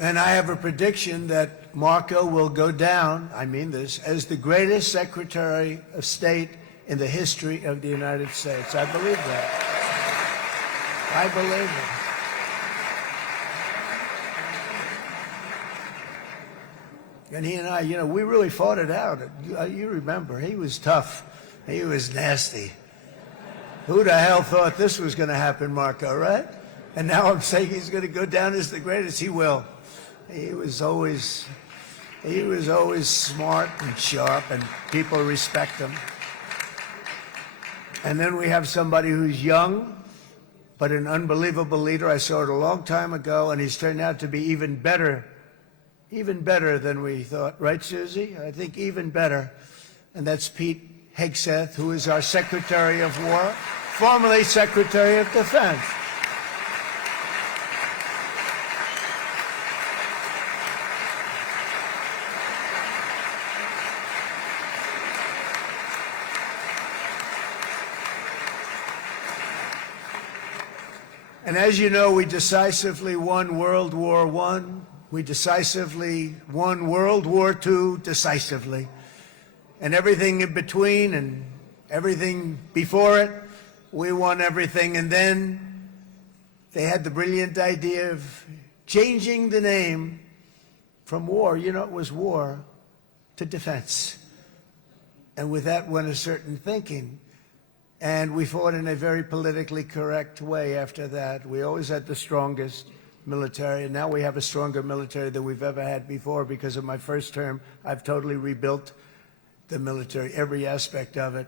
And I have a prediction that Marco will go down, I mean this, as the greatest Secretary of State in the history of the United States. I believe that. I believe it. And he and I, we really fought it out. You remember, he was tough. He was nasty. Who the hell thought this was going to happen, Marco, right? And now I'm saying he's going to go down as the greatest. He will. He was always smart and sharp, and people respect him. And then we have somebody who's young, but an unbelievable leader. I saw it a long time ago, and he's turned out to be even better than we thought. Right, Susie? I think even better. And that's Pete Hegseth, who is our Secretary of War, formerly Secretary of Defense. And as you know, we decisively won World War I. We decisively won World War II decisively. And everything in between and everything before it, we won everything. And then they had the brilliant idea of changing the name from war, it was war, to defense. And with that went a certain thinking. And we fought in a very politically correct way after that. We always had the strongest military, and now we have a stronger military than we've ever had before. Because of my first term, I've totally rebuilt the military, every aspect of it.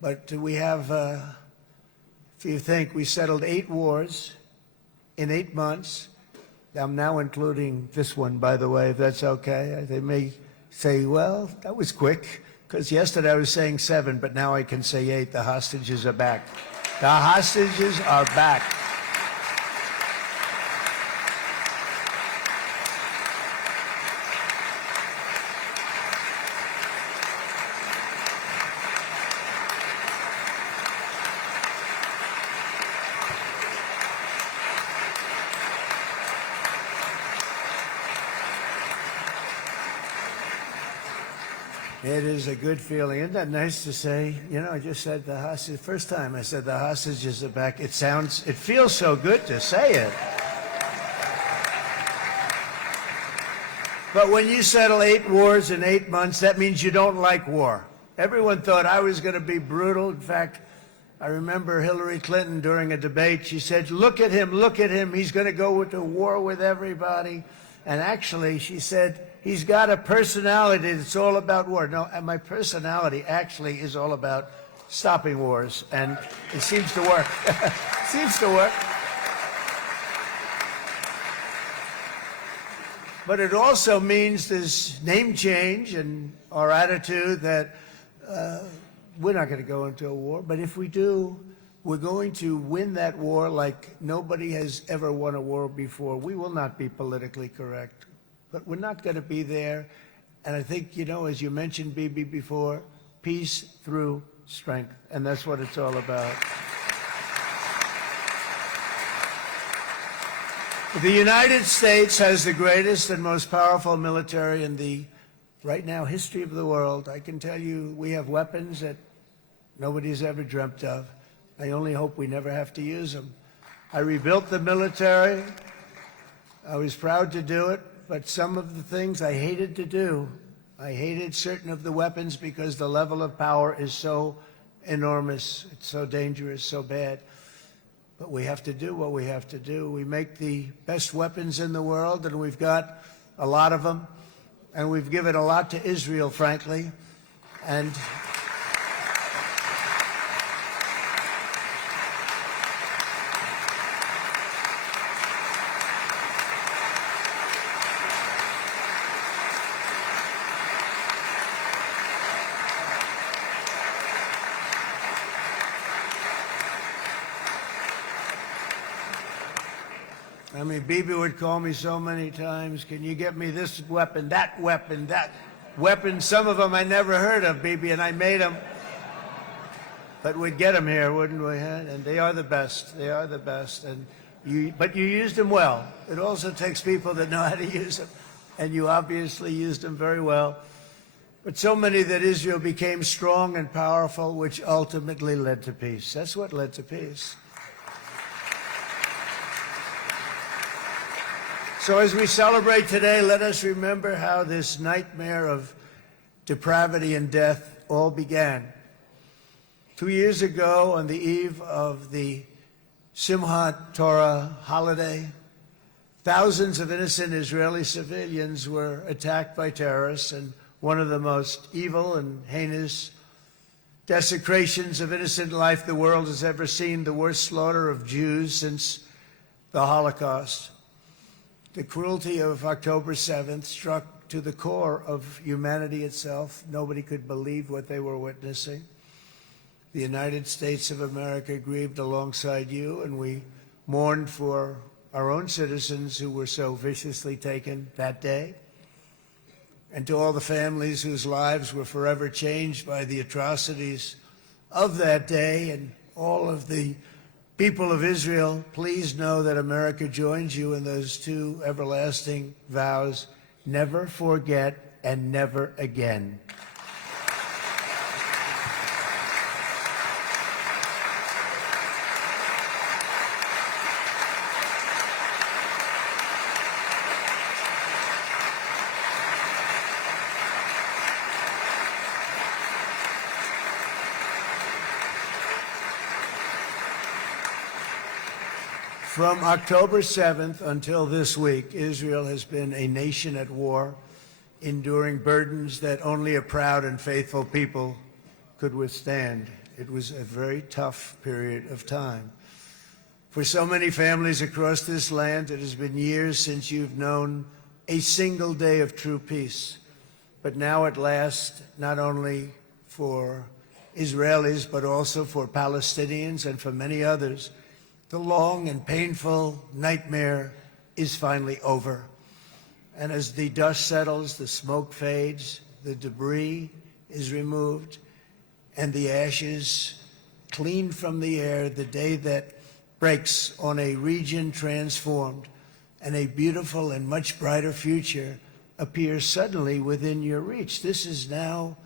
But we have, if you think, we settled 8 wars in 8 months. I'm now including this one, by the way, if that's okay. They may say, well, that was quick. Because yesterday I was saying 7, but now I can say 8. The hostages are back. The hostages are back. It is a good feeling. Isn't that nice to say? I just said the hostage. First time I said the hostages are back. It feels so good to say it. But when you settle 8 wars in 8 months, that means you don't like war. Everyone thought I was going to be brutal. In fact, I remember Hillary Clinton during a debate, she said, look at him, he's going to go to war with everybody. And actually, she said, he's got a personality that's all about war. No, and my personality actually is all about stopping wars, and it seems to work. Seems to work. But it also means this name change and our attitude that we're not going to go into a war, but if we do, we're going to win that war like nobody has ever won a war before. We will not be politically correct, but we're not going to be there. And I think, as you mentioned, Bibi, before, peace through strength. And that's what it's all about. The United States has the greatest and most powerful military in the, right now, history of the world. I can tell you we have weapons that nobody's ever dreamt of. I only hope we never have to use them. I rebuilt the military. I was proud to do it, but some of the things I hated to do. I hated certain of the weapons because the level of power is so enormous. It's so dangerous, so bad. But we have to do what we have to do. We make the best weapons in the world, and we've got a lot of them. And we've given a lot to Israel, frankly. And Bibi would call me so many times, can you get me this weapon, that weapon, that weapon? Some of them I never heard of, Bibi, and I made them. But we'd get them here, wouldn't we? Huh? And they are the best. They are the best. But you used them well. It also takes people that know how to use them. And you obviously used them very well. But so many that Israel became strong and powerful, which ultimately led to peace. That's what led to peace. So as we celebrate today, let us remember how this nightmare of depravity and death all began. 2 years ago, on the eve of the Simchat Torah holiday, thousands of innocent Israeli civilians were attacked by terrorists, and one of the most evil and heinous desecrations of innocent life the world has ever seen, the worst slaughter of Jews since the Holocaust. The cruelty of October 7th struck to the core of humanity itself. Nobody could believe what they were witnessing. The United States of America grieved alongside you, and we mourned for our own citizens who were so viciously taken that day. And to all the families whose lives were forever changed by the atrocities of that day, and all of the people of Israel, please know that America joins you in those two everlasting vows: never forget and never again. From October 7th until this week, Israel has been a nation at war, enduring burdens that only a proud and faithful people could withstand. It was a very tough period of time. For so many families across this land, it has been years since you've known a single day of true peace. But now at last, not only for Israelis, but also for Palestinians and for many others, the long and painful nightmare is finally over. And as the dust settles, the smoke fades, the debris is removed, and the ashes cleaned from the air, the day that breaks on a region transformed, and a beautiful and much brighter future appears suddenly within your reach. This is now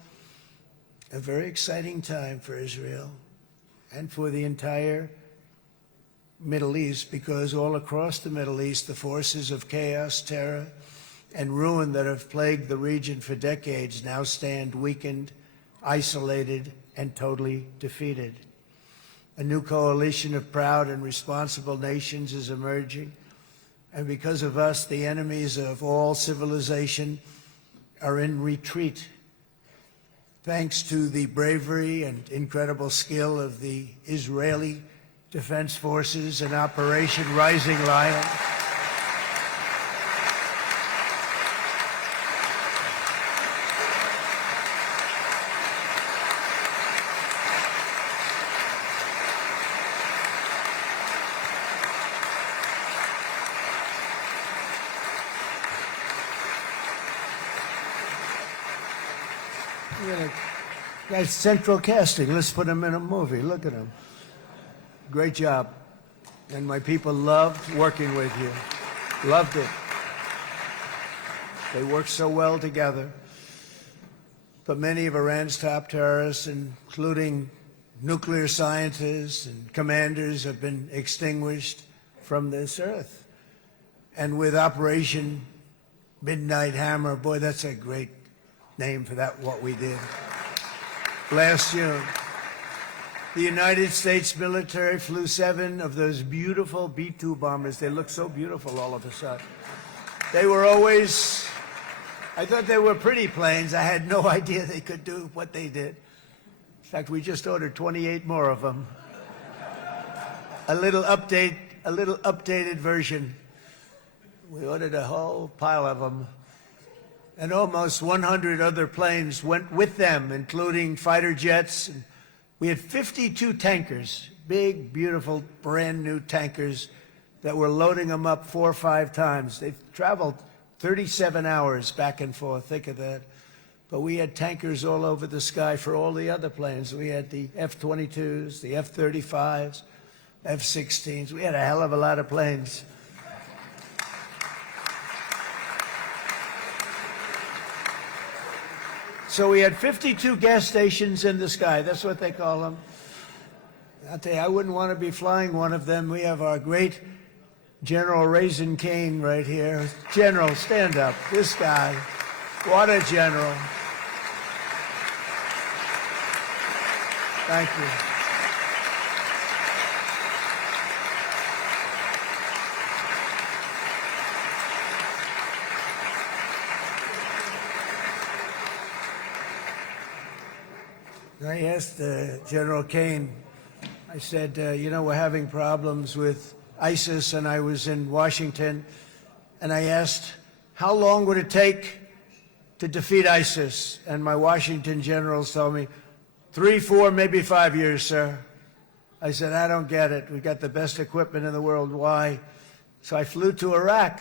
a very exciting time for Israel and for the entire Middle East, because all across the Middle East, the forces of chaos, terror, and ruin that have plagued the region for decades now stand weakened, isolated, and totally defeated. A new coalition of proud and responsible nations is emerging, and because of us, the enemies of all civilization are in retreat. Thanks to the bravery and incredible skill of the Israeli Defense Forces and Operation Rising Lion, Guys, central casting. Let's put him in a movie. Look at him. Great job. And my people loved working with you. Loved it. They worked so well together. But many of Iran's top terrorists, including nuclear scientists and commanders, have been extinguished from this earth. And with Operation Midnight Hammer, boy, that's a great name for that, what we did. Last June, the United States military flew 7 of those beautiful B-2 bombers. They look so beautiful all of a sudden. They were always, I thought they were pretty planes. I had no idea they could do what they did. In fact, we just ordered 28 more of them. A little updated version. We ordered a whole pile of them. And almost 100 other planes went with them, including fighter jets. And we had 52 tankers, big, beautiful, brand new tankers that were loading them up 4 or 5 times. They've traveled 37 hours back and forth, think of that. But we had tankers all over the sky for all the other planes. We had the F-22s, the F-35s, F-16s. We had a hell of a lot of planes. So we had 52 gas stations in the sky. That's what they call them. I'll tell you, I wouldn't want to be flying one of them. We have our great General Raisin Cain right here. General, stand up. This guy. What a general. Thank you. I asked General Cain, I said, you know, we're having problems with ISIS, and I was in Washington, and I asked, how long would it take to defeat ISIS? And my Washington generals told me, 3, 4, maybe 5 years, sir. I said, I don't get it. We got the best equipment in the world. Why? So I flew to Iraq,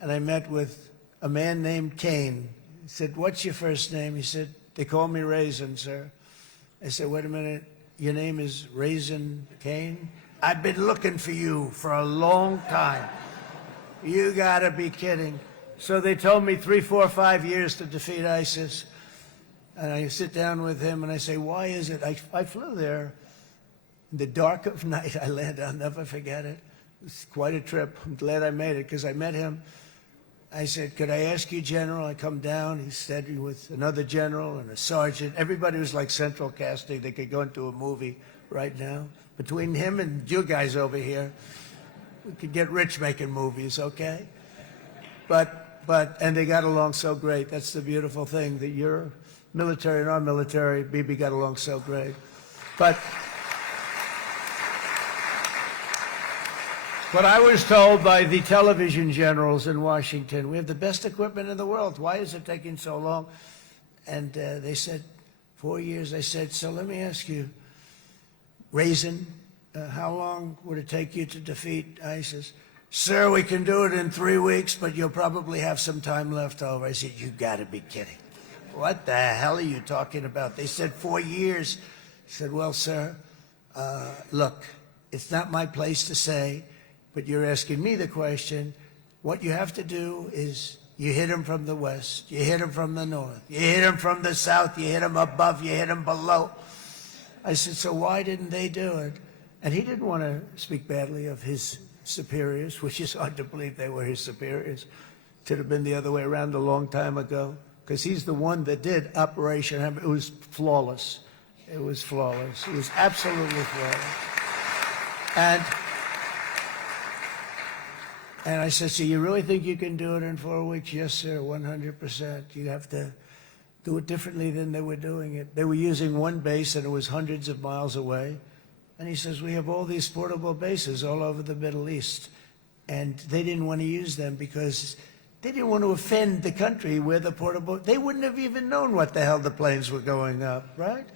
and I met with a man named Cain. He said, what's your first name? He said, they call me Raisin, sir. I said, wait a minute, your name is Raisin Cain? I've been looking for you for a long time. You gotta be kidding. So they told me 3, 4, 5 years to defeat ISIS. And I sit down with him and I say, why is it? I flew there in the dark of night. I landed, I'll never forget it. It's quite a trip. I'm glad I made it because I met him. I said, could I ask you, General? I come down. He's standing with another general and a sergeant. Everybody was like central casting. They could go into a movie right now. Between him and you guys over here, we could get rich making movies, okay? And they got along so great. That's the beautiful thing, that your military and our military, Bibi, got along so great. But I was told by the television generals in Washington, we have the best equipment in the world. Why is it taking so long? And they said, 4 years. I said, so let me ask you, Raisin, how long would it take you to defeat ISIS? Sir, we can do it in 3 weeks, but you'll probably have some time left over. I said, you gotta be kidding. What the hell are you talking about? They said 4 years. I said, well, sir, look, it's not my place to say, but you're asking me the question. What you have to do is you hit him from the west, you hit him from the north, you hit him from the south, you hit him above, you hit him below. I said, so why didn't they do it? And he didn't want to speak badly of his superiors, which is hard to believe they were his superiors. It should have been the other way around a long time ago, because he's the one that did Operation Hammer. It was flawless. It was flawless. It was absolutely flawless. And I said, so you really think you can do it in 4 weeks? Yes, sir, 100%. You have to do it differently than they were doing it. They were using one base, and it was hundreds of miles away. And he says, we have all these portable bases all over the Middle East. And they didn't want to use them because they didn't want to offend the country where the portable... They wouldn't have even known what the hell the planes were going up, right?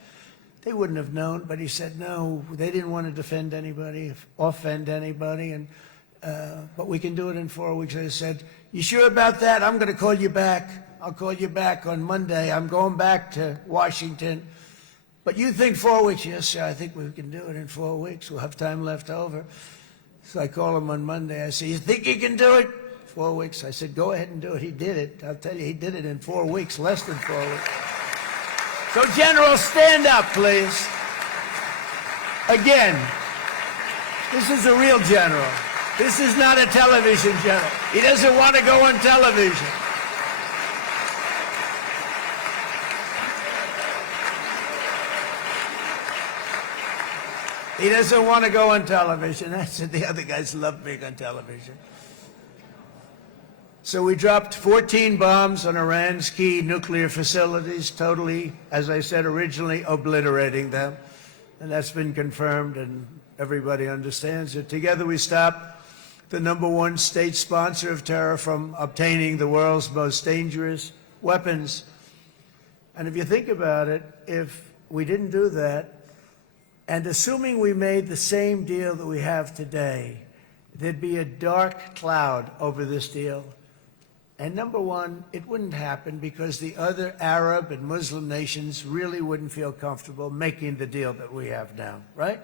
They wouldn't have known. But he said, no, they didn't want to defend anybody, offend anybody. And but we can do it in 4 weeks. I said, you sure about that? I'm going to call you back. I'll call you back on Monday. I'm going back to Washington. But you think 4 weeks? Yes, sir, I think we can do it in 4 weeks. We'll have time left over. So I call him on Monday. I say, you think you can do it? 4 weeks. I said, go ahead and do it. He did it. I'll tell you, he did it in 4 weeks, less than 4 weeks. So, General, stand up, please. Again, this is a real general. This is not a television general. He doesn't want to go on television. He doesn't want to go on television. I said the other guys love being on television. So we dropped 14 bombs on Iran's key nuclear facilities, totally, as I said originally, obliterating them. And that's been confirmed, and everybody understands it. Together we stopped the #1 state sponsor of terror from obtaining the world's most dangerous weapons. And if you think about it, if we didn't do that, and assuming we made the same deal that we have today, there'd be a dark cloud over this deal. And #1, it wouldn't happen because the other Arab and Muslim nations really wouldn't feel comfortable making the deal that we have now, right?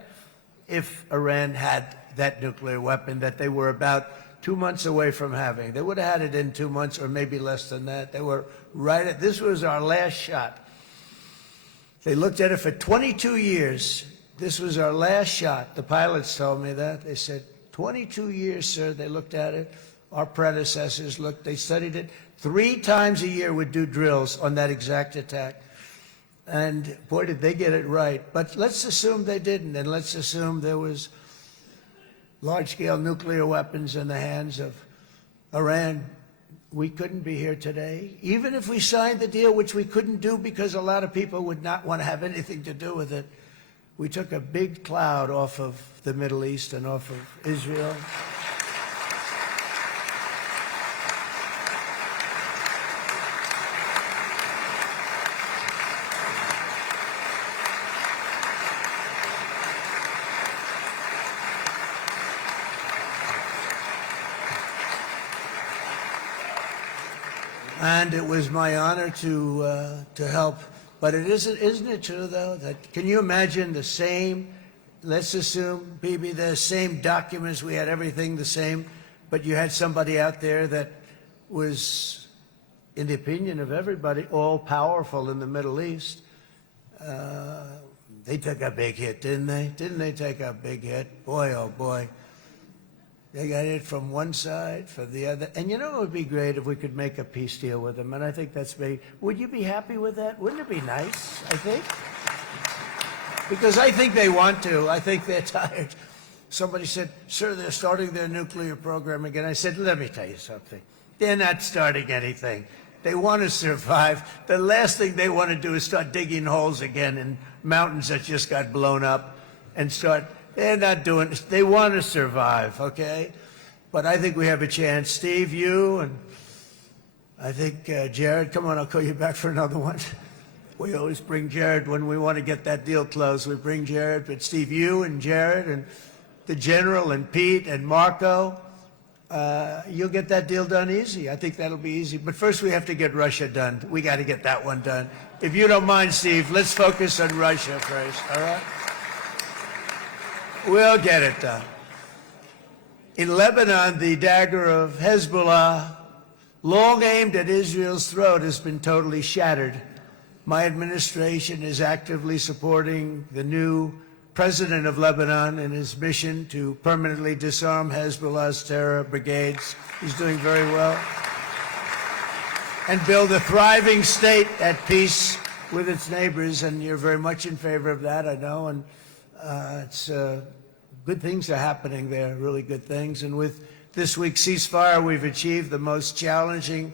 If Iran had that nuclear weapon that they were about 2 months away from having. They would have had it in 2 months or maybe less than that. They were right at, this was our last shot. They looked at it for 22 years. This was our last shot. The pilots told me that. They said, 22 years, sir, they looked at it. Our predecessors looked, they studied it. 3 times a year would do drills on that exact attack. And boy, did they get it right. But let's assume they didn't, and let's assume there was large-scale nuclear weapons in the hands of Iran. We couldn't be here today. Even if we signed the deal, which we couldn't do because a lot of people would not want to have anything to do with it, we took a big cloud off of the Middle East and off of Israel. And it was my honor to help. But isn't it true, though, that can you imagine the same, let's assume, Bibi, the same documents, we had everything the same, but you had somebody out there that was, in the opinion of everybody, all-powerful in the Middle East. They took a big hit, didn't they? Didn't they take a big hit? Boy, oh boy. They got it from one side, from the other. And you know it would be great if we could make a peace deal with them, and I think that's big. Would you be happy with that? Wouldn't it be nice, I think? Because I think they want to. I think they're tired. Somebody said, sir, they're starting their nuclear program again. I said, let me tell you something. They're not starting anything. They want to survive. The last thing they want to do is start digging holes again in mountains that just got blown up and start... They're not doing it. They want to survive, okay? But I think we have a chance. Steve, you, and I think Jared, come on, I'll call you back for another one. We always bring Jared when we want to get that deal closed. We bring Jared, but Steve, you and Jared and the General and Pete and Marco, you'll get that deal done easy. I think that'll be easy. But first we have to get Russia done. We got to get that one done. If you don't mind, Steve, let's focus on Russia first, all right? We'll get it done. In Lebanon, the dagger of Hezbollah, long aimed at Israel's throat, has been totally shattered. My administration is actively supporting the new president of Lebanon in his mission to permanently disarm Hezbollah's terror brigades. He's doing very well. And build a thriving state at peace with its neighbors, and you're very much in favor of that, I know, and it's good things are happening there, really good things. And with this week's ceasefire, we've achieved the most challenging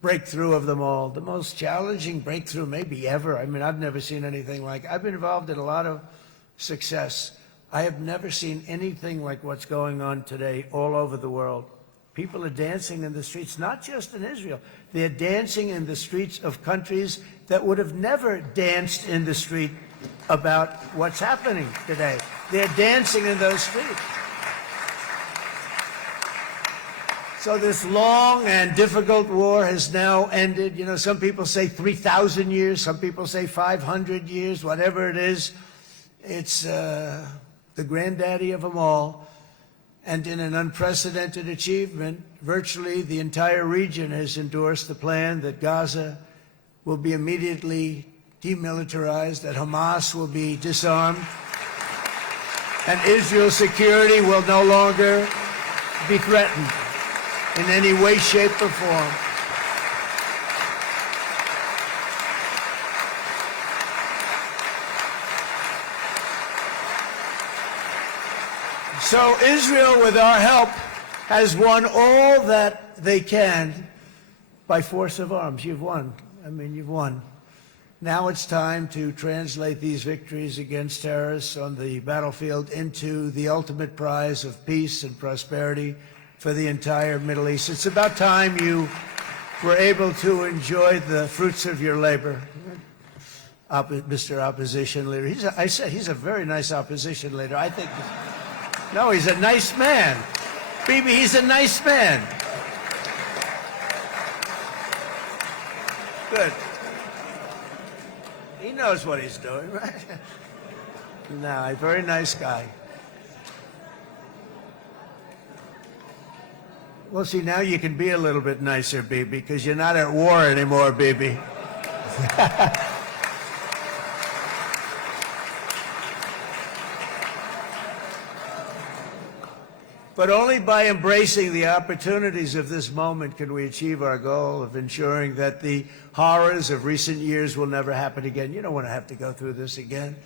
breakthrough of them all, the most challenging breakthrough maybe ever. I mean, I've never seen anything like it. I've been involved in a lot of success. I have never seen anything like what's going on today all over the world. People are dancing in the streets, not just in Israel. They're dancing in the streets of countries that would have never danced in the street about what's happening today. They're dancing in those streets. So this long and difficult war has now ended. You know, some people say 3,000 years, some people say 500 years, whatever it is. It's the granddaddy of them all. And in an unprecedented achievement, virtually the entire region has endorsed the plan that Gaza will be immediately demilitarized, that Hamas will be disarmed, and Israel's security will no longer be threatened in any way, shape, or form. So Israel, with our help, has won all that they can by force of arms. You've won. I mean, you've won. Now it's time to translate these victories against terrorists on the battlefield into the ultimate prize of peace and prosperity for the entire Middle East. It's about time you were able to enjoy the fruits of your labor. Mr. Opposition Leader. I said he's a very nice opposition leader. I think, no, he's a nice man. Bibi, he's a nice man. Good. He knows what he's doing, right? No, a very nice guy. Well, see, now you can be a little bit nicer, Bibi, because you're not at war anymore, Bibi. But only by embracing the opportunities of this moment can we achieve our goal of ensuring that the horrors of recent years will never happen again. You don't want to have to go through this again.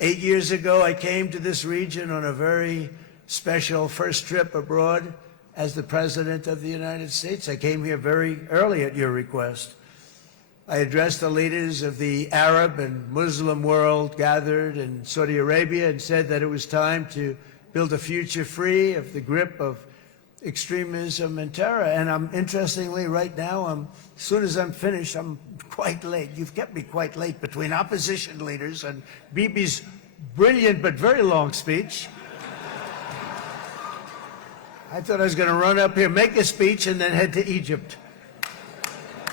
8 years ago, I came to this region on a very special first trip abroad as the President of the United States. I came here very early at your request. I addressed the leaders of the Arab and Muslim world gathered in Saudi Arabia and said that it was time to build a future free of the grip of extremism and terror. And interestingly, right now, as soon as I'm finished, I'm quite late. You've kept me quite late between opposition leaders and Bibi's brilliant but very long speech. I thought I was going to run up here, make a speech, and then head to Egypt.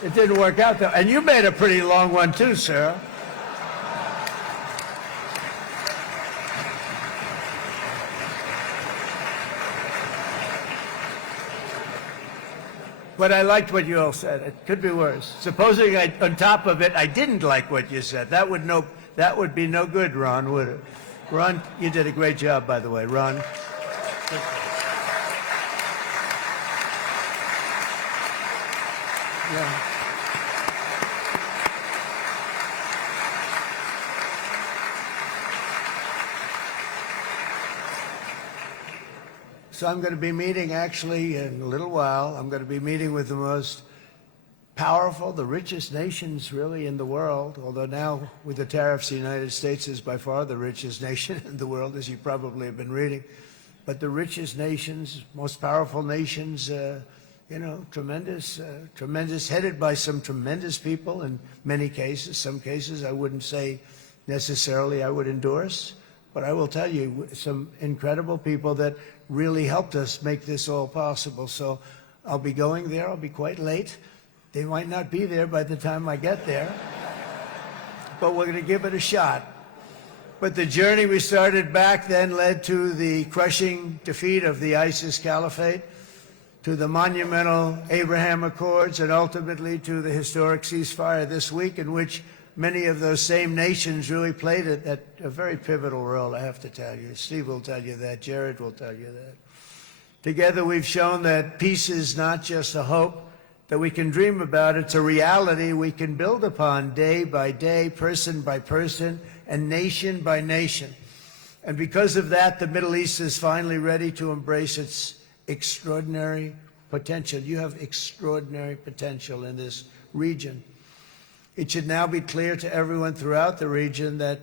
It didn't work out, though. And you made a pretty long one, too, Sarah. But I liked what you all said. It could be worse. Supposing on top of it, I didn't like what you said. That would be no good, Ron, would it? Ron, you did a great job, by the way, Ron. Yeah. So I'm going to be meeting, actually, in a little while, I'm going to be meeting with the most powerful, the richest nations, really, in the world, although now, with the tariffs, the United States is by far the richest nation in the world, as you probably have been reading. But the richest nations, most powerful nations, you know, tremendous, headed by some tremendous people in many cases. Some cases I wouldn't say necessarily I would endorse, but I will tell you, some incredible people that really helped us make this all possible. So I'll be going there. I'll be quite late. They might not be there by the time I get there, but we're going to give it a shot. But the journey we started back then led to the crushing defeat of the ISIS caliphate, to the monumental Abraham Accords, and ultimately to the historic ceasefire this week, in which many of those same nations really played a very pivotal role, I have to tell you. Steve will tell you that. Jared will tell you that. Together we've shown that peace is not just a hope that we can dream about. It's a reality we can build upon day by day, person by person, and nation by nation. And because of that, the Middle East is finally ready to embrace its extraordinary potential. You have extraordinary potential in this region. It should now be clear to everyone throughout the region that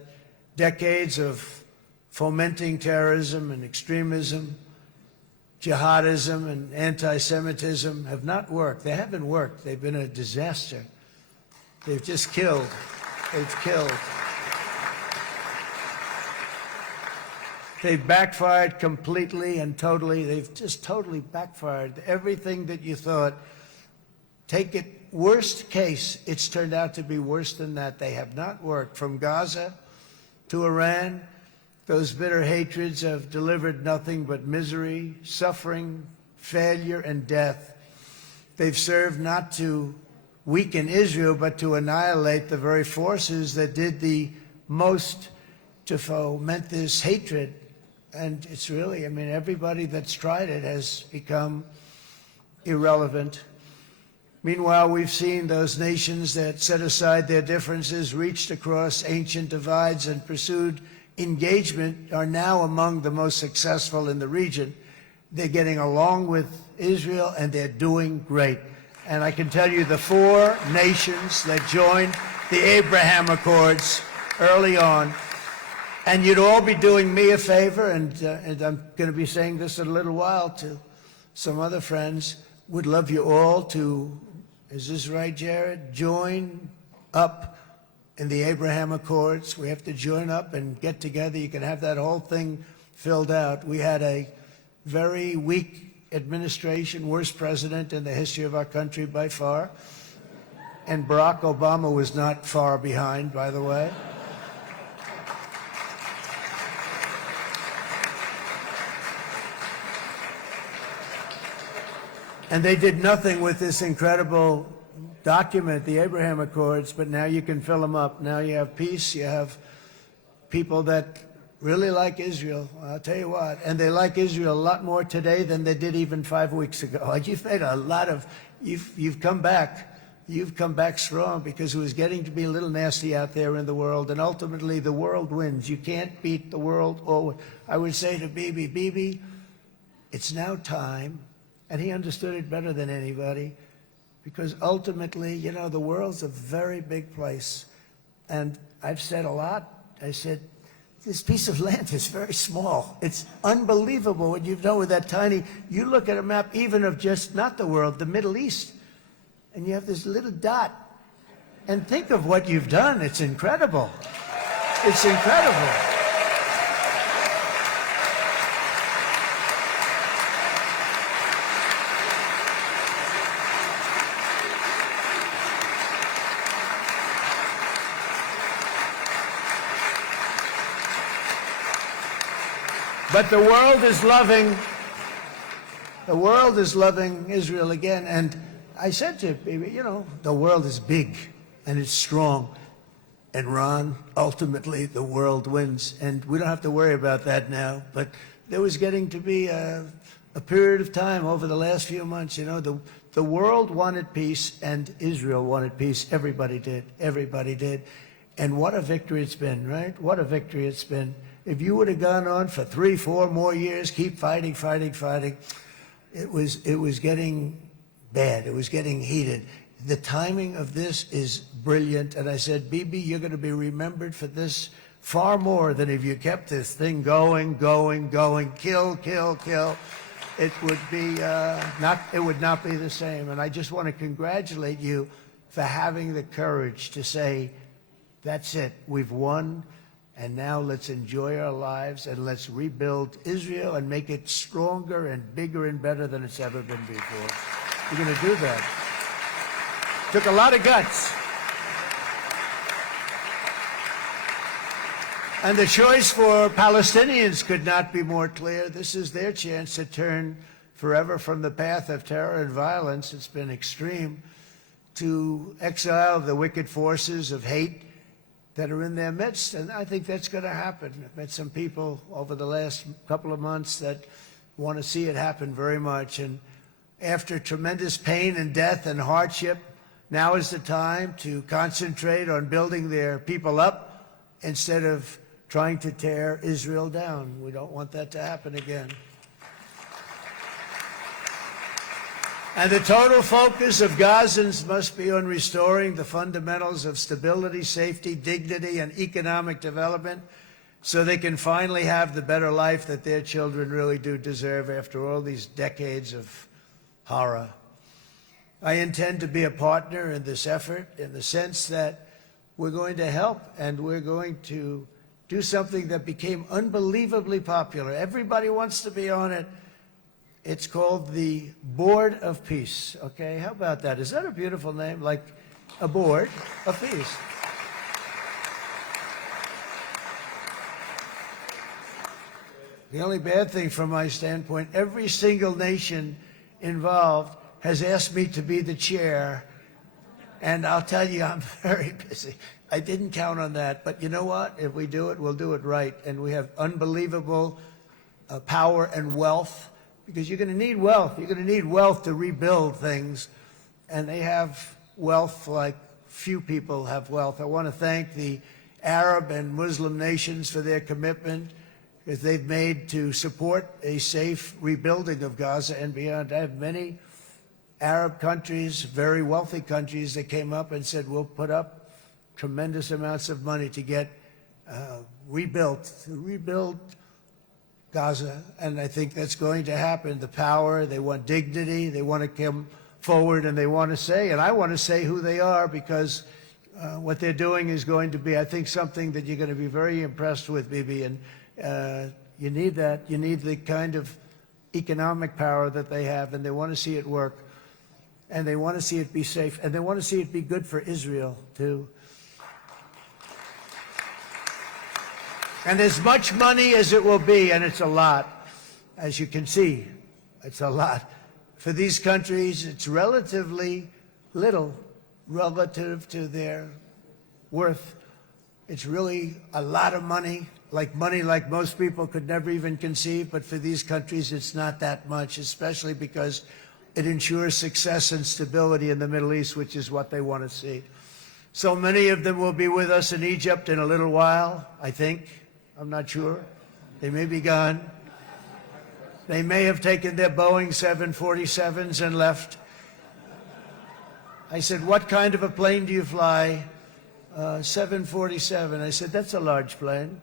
decades of fomenting terrorism and extremism, jihadism and anti-Semitism have not worked. They haven't worked. They've been a disaster. They've just killed. They've killed. They've backfired completely and totally. They've just totally backfired. Everything that you thought, take it worst case, it's turned out to be worse than that. They have not worked. From Gaza to Iran, those bitter hatreds have delivered nothing but misery, suffering, failure, and death. They've served not to weaken Israel, but to annihilate the very forces that did the most to foment this hatred. And it's really, I mean, everybody that's tried it has become irrelevant. Meanwhile, we've seen those nations that set aside their differences, reached across ancient divides, and pursued engagement are now among the most successful in the region. They're getting along with Israel, and they're doing great. And I can tell you the 4 nations that joined the Abraham Accords early on, and you'd all be doing me a favor, and I'm going to be saying this in a little while to some other friends, would love you all to, is this right, Jared? Join up in the Abraham Accords. We have to join up and get together. You can have that whole thing filled out. We had a very weak administration, worst president in the history of our country by far. And Barack Obama was not far behind, by the way. And they did nothing with this incredible document, the Abraham Accords, but now you can fill them up. Now you have peace, you have people that really like Israel. I'll tell you what, and they like Israel a lot more today than they did even 5 weeks ago. You've made a lot of, you've come back. You've come back strong because it was getting to be a little nasty out there in the world, and ultimately the world wins. You can't beat the world. Or I would say to Bibi, it's now time, and he understood it better than anybody, because ultimately, you know, the world's a very big place. And I've said a lot. I said, this piece of land is very small. It's unbelievable what you've done with that tiny, you look at a map even of just, not the world, the Middle East, and you have this little dot. And think of what you've done. It's incredible. It's incredible. But the world is loving Israel again. And I said to him, you know, the world is big and it's strong. And Ron, ultimately, the world wins. And we don't have to worry about that now. But there was getting to be a period of time over the last few months, you know, the world wanted peace and Israel wanted peace. Everybody did. Everybody did. And what a victory it's been, right? What a victory it's been. If you would have gone on for 3, 4 more years, keep fighting, it was getting bad. It was getting heated. The timing of this is brilliant. And I said, Bibi, you're going to be remembered for this far more than if you kept this thing going, kill. It would be it would not be the same. And I just want to congratulate you for having the courage to say, that's it, we've won. And now let's enjoy our lives and let's rebuild Israel and make it stronger and bigger and better than it's ever been before. We're going to do that. Took a lot of guts. And the choice for Palestinians could not be more clear. This is their chance to turn forever from the path of terror and violence. It's been extreme, to exile the wicked forces of hate that are in their midst, and I think that's going to happen. I've met some people over the last couple of months that want to see it happen very much, and after tremendous pain and death and hardship, now is the time to concentrate on building their people up instead of trying to tear Israel down. We don't want that to happen again. And the total focus of Gazans must be on restoring the fundamentals of stability, safety, dignity, and economic development so they can finally have the better life that their children really do deserve after all these decades of horror. I intend to be a partner in this effort in the sense that we're going to help and we're going to do something that became unbelievably popular. Everybody wants to be on it. It's called the Board of Peace, okay? How about that? Is that a beautiful name? Like a board of peace. The only bad thing from my standpoint, every single nation involved has asked me to be the chair, and I'll tell you, I'm very busy. I didn't count on that, but you know what? If we do it, we'll do it right, and we have unbelievable power and wealth. Because you're going to need wealth. You're going to need wealth to rebuild things. And they have wealth like few people have wealth. I want to thank the Arab and Muslim nations for their commitment that they've made to support a safe rebuilding of Gaza and beyond. I have many Arab countries, very wealthy countries, that came up and said, we'll put up tremendous amounts of money to get rebuild Gaza, and I think that's going to happen. The power, they want dignity, they want to come forward, and they want to say, and I want to say who they are, because what they're doing is going to be, I think, something that you're going to be very impressed with, Bibi, and you need that. You need the kind of economic power that they have, and they want to see it work, and they want to see it be safe, and they want to see it be good for Israel, too. And as much money as it will be, and it's a lot, as you can see, it's a lot. For these countries, it's relatively little relative to their worth. It's really a lot of money, like money, like most people could never even conceive, but for these countries it's not that much, especially because it ensures success and stability in the Middle East, which is what they want to see. So many of them will be with us in Egypt in a little while, I think. I'm not sure. They may be gone. They may have taken their Boeing 747s and left. I said, what kind of a plane do you fly? 747. I said, that's a large plane.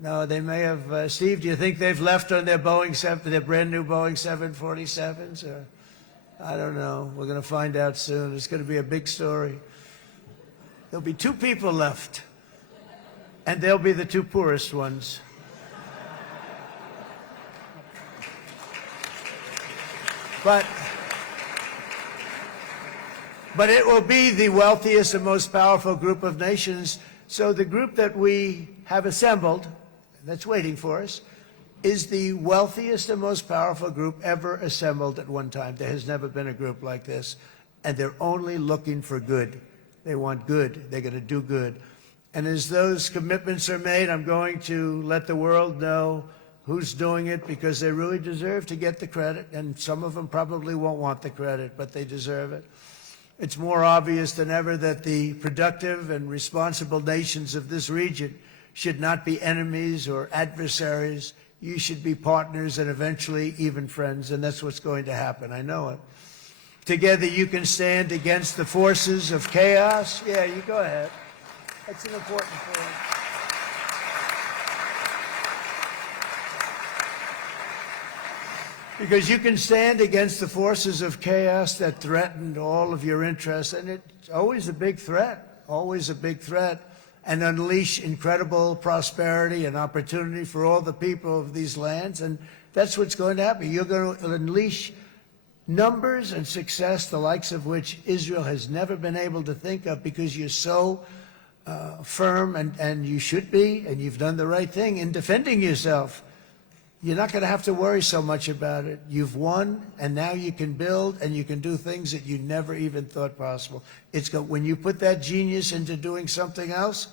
No, they may have. Steve, do you think they've left on their their brand new Boeing 747s? Or I don't know. We're going to find out soon. It's going to be a big story. There'll be 2 people left, and they'll be the 2 poorest ones. But it will be the wealthiest and most powerful group of nations. So the group that we have assembled, that's waiting for us, is the wealthiest and most powerful group ever assembled at one time. There has never been a group like this. And they're only looking for good. They want good. They're going to do good. And as those commitments are made, I'm going to let the world know who's doing it, because they really deserve to get the credit. And some of them probably won't want the credit, but they deserve it. It's more obvious than ever that the productive and responsible nations of this region should not be enemies or adversaries. You should be partners and eventually even friends, and that's what's going to happen. I know it. Together you can stand against the forces of chaos. Yeah, you go ahead. That's an important point. Because you can stand against the forces of chaos that threaten all of your interests, and it's always a big threat, and unleash incredible prosperity and opportunity for all the people of these lands, and that's what's going to happen. You're going to unleash numbers and success, the likes of which Israel has never been able to think of, because you're so firm, and you should be, and you've done the right thing in defending yourself. You're not going to have to worry so much about it. You've won, and now you can build, and you can do things that you never even thought possible. When you put that genius into doing something else,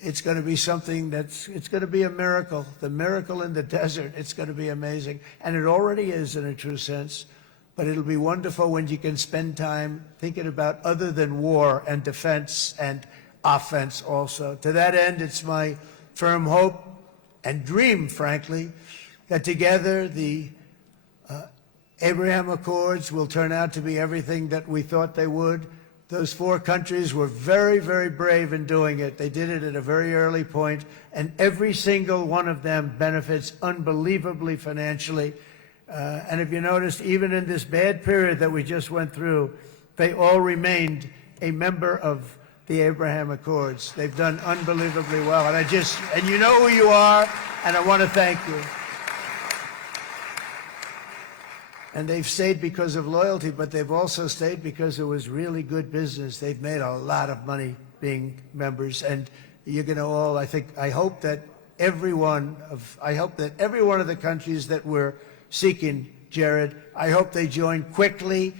it's going to be something it's going to be a miracle. The miracle in the desert, it's going to be amazing. And it already is in a true sense. But it'll be wonderful when you can spend time thinking about other than war and defense and offense also. To that end, it's my firm hope and dream, frankly, that together the Abraham Accords will turn out to be everything that we thought they would. Those 4 countries were very, very brave in doing it. They did it at a very early point, and every single one of them benefits unbelievably financially. And if you noticed, even in this bad period that we just went through, they all remained a member of the Abraham Accords. They've done unbelievably well. And you know who you are, and I want to thank you. And they've stayed because of loyalty, but they've also stayed because it was really good business. They've made a lot of money being members, and you're going to all, I hope that every one of the countries that we're seeking, Jared, I hope they join quickly.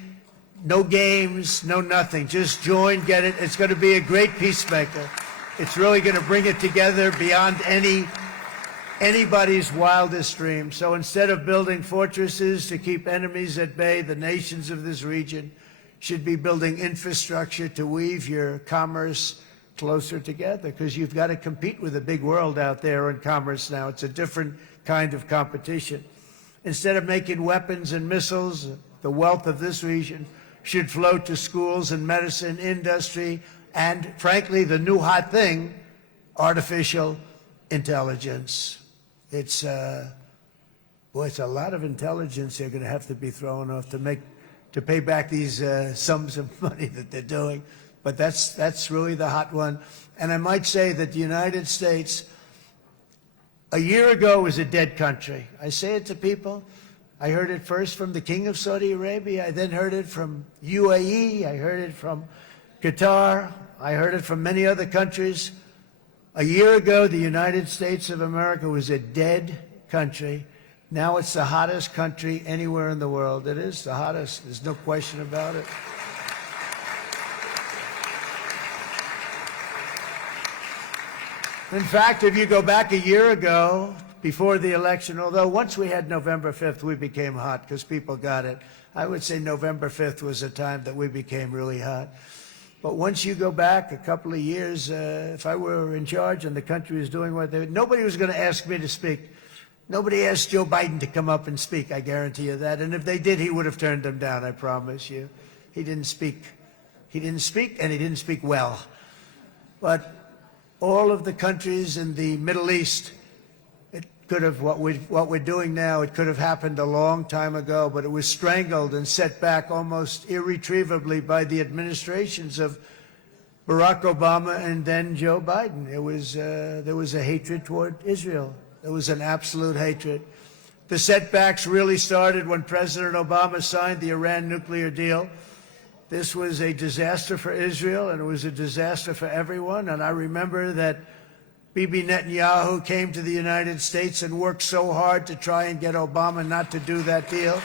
No games, no nothing. Just join, get it. It's going to be a great peacemaker. It's really going to bring it together beyond anybody's wildest dream. So instead of building fortresses to keep enemies at bay, the nations of this region should be building infrastructure to weave your commerce closer together, because you've got to compete with the big world out there in commerce now. It's a different kind of competition. Instead of making weapons and missiles, the wealth of this region should flow to schools and medicine, industry, and frankly, the new hot thing, artificial intelligence. It's a lot of intelligence they're going to have to be throwing off to pay back these sums of money that they're doing. But that's really the hot one. And I might say that the United States, a year ago, was a dead country. I say it to people. I heard it first from the King of Saudi Arabia. I then heard it from UAE. I heard it from Qatar. I heard it from many other countries. A year ago, the United States of America was a dead country. Now it's the hottest country anywhere in the world. It is the hottest. There's no question about it. In fact, if you go back a year ago, before the election, although once we had November 5th, we became hot because people got it. I would say November 5th was a time that we became really hot. But once you go back a couple of years, if I were in charge and the country was doing what they, nobody was going to ask me to speak. Nobody asked Joe Biden to come up and speak, I guarantee you that. And if they did, he would have turned them down, I promise you. He didn't speak. He didn't speak, and he didn't speak well. But all of the countries in the Middle East, it could have, what we're doing now, it could have happened a long time ago, but it was strangled and set back almost irretrievably by the administrations of Barack Obama and then Joe Biden. It was, there was a hatred toward Israel. There was an absolute hatred. The setbacks really started when President Obama signed the Iran nuclear deal. This was a disaster for Israel, and it was a disaster for everyone. And I remember that Bibi Netanyahu came to the United States and worked so hard to try and get Obama not to do that deal.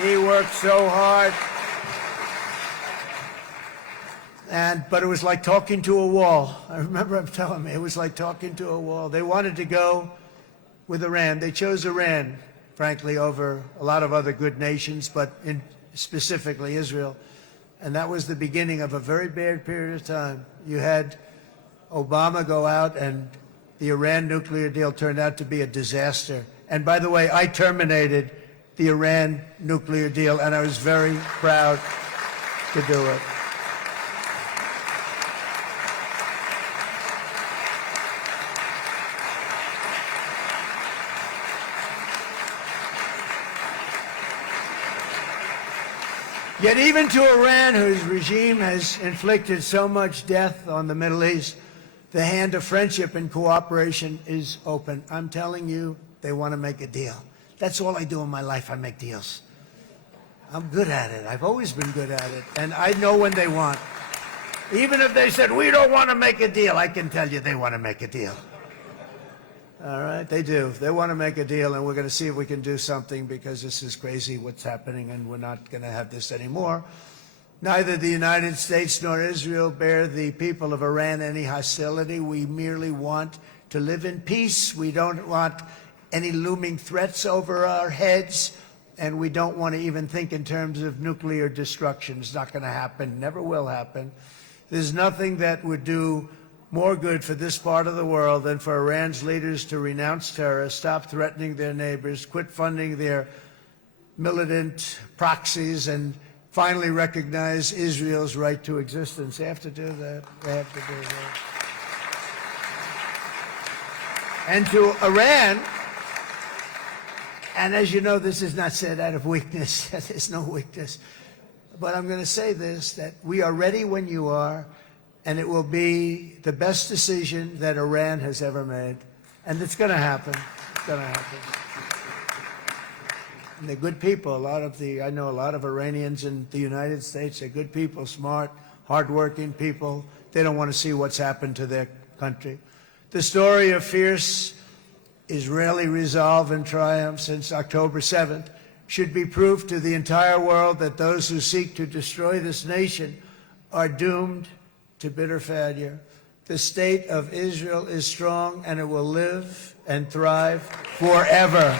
He worked so hard. But it was like talking to a wall. I remember him telling me it was like talking to a wall. They wanted to go with Iran. They chose Iran, frankly, over a lot of other good nations, but specifically Israel. And that was the beginning of a very bad period of time. You had Obama go out, and the Iran nuclear deal turned out to be a disaster. And by the way, I terminated the Iran nuclear deal, and I was very proud to do it. Yet even to Iran, whose regime has inflicted so much death on the Middle East, the hand of friendship and cooperation is open. I'm telling you, they want to make a deal. That's all I do in my life. I make deals. I'm good at it. I've always been good at it. And I know when they want. Even if they said, we don't want to make a deal, I can tell you they want to make a deal. All right, they do. They want to make a deal, and we're going to see if we can do something, because this is crazy what's happening, and we're not going to have this anymore. Neither the United States nor Israel bear the people of Iran any hostility. We merely want to live in peace. We don't want any looming threats over our heads, and we don't want to even think in terms of nuclear destruction. It's not going to happen, never will happen. There's nothing that would do more good for this part of the world than for Iran's leaders to renounce terror, stop threatening their neighbors, quit funding their militant proxies, and finally recognize Israel's right to existence. They have to do that. They have to do that. And to Iran, and as you know, this is not said out of weakness. There's no weakness. But I'm going to say this, that we are ready when you are, and it will be the best decision that Iran has ever made. And it's going to happen. It's going to happen. And they're good people. I know a lot of Iranians in the United States. They're good people, smart, hardworking people. They don't want to see what's happened to their country. The story of fierce Israeli resolve and triumph since October 7th should be proof to the entire world that those who seek to destroy this nation are doomed to bitter failure. The state of Israel is strong, and it will live and thrive forever.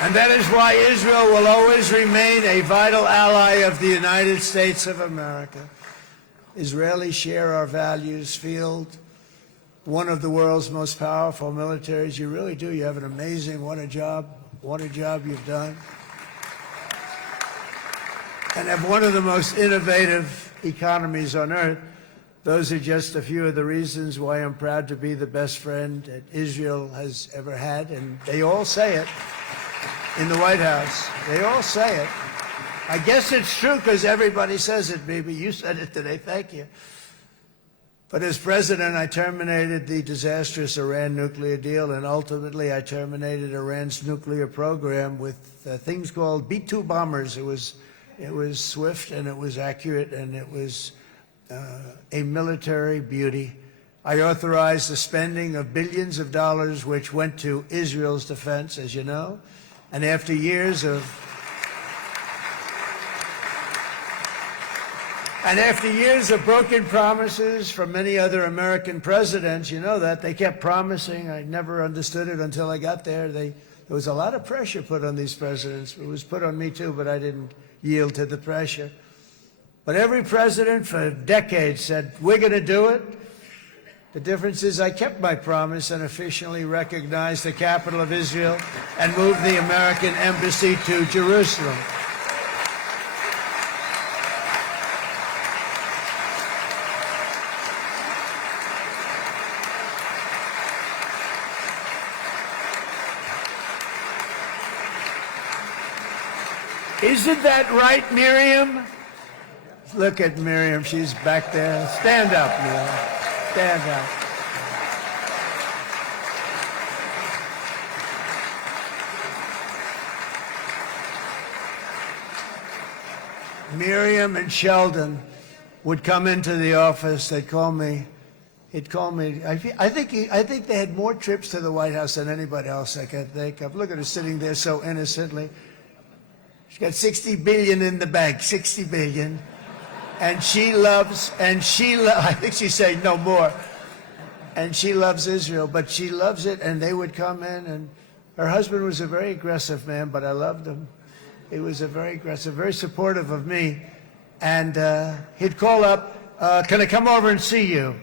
And that is why Israel will always remain a vital ally of the United States of America. Israelis share our values, field one of the world's most powerful militaries. You really do. You have an amazing, what a job you've done. And have one of the most innovative economies on earth. Those are just a few of the reasons why I'm proud to be the best friend that Israel has ever had. And they all say it in the White House. They all say it. I guess it's true because everybody says it, baby. You said it today. Thank you. But as president, I terminated the disastrous Iran nuclear deal, and ultimately I terminated Iran's nuclear program with things called B-2 bombers. It was swift, and it was accurate, and it was a military beauty. I authorized the spending of billions of dollars, which went to Israel's defense, as you know. And after years of broken promises from many other American presidents, you know that, they kept promising. I never understood it until I got there. There was a lot of pressure put on these presidents. It was put on me too, but I didn't yield to the pressure. But every president for decades said, we're going to do it. The difference is I kept my promise and officially recognized the capital of Israel and moved the American embassy to Jerusalem. Isn't that right, Miriam? Look at Miriam. She's back there. Stand up, Miriam. Stand up. Miriam and Sheldon would come into the office. They'd call me. He'd call me. I think they had more trips to the White House than anybody else I can think of. Look at her sitting there so innocently. She's got $60 billion in the bank, $60 billion. And I think she's saying no more. And she loves Israel, but she loves it, and they would come in, and her husband was a very aggressive man, but I loved him. He was a very aggressive, very supportive of me. And he'd call up, can I come over and see you?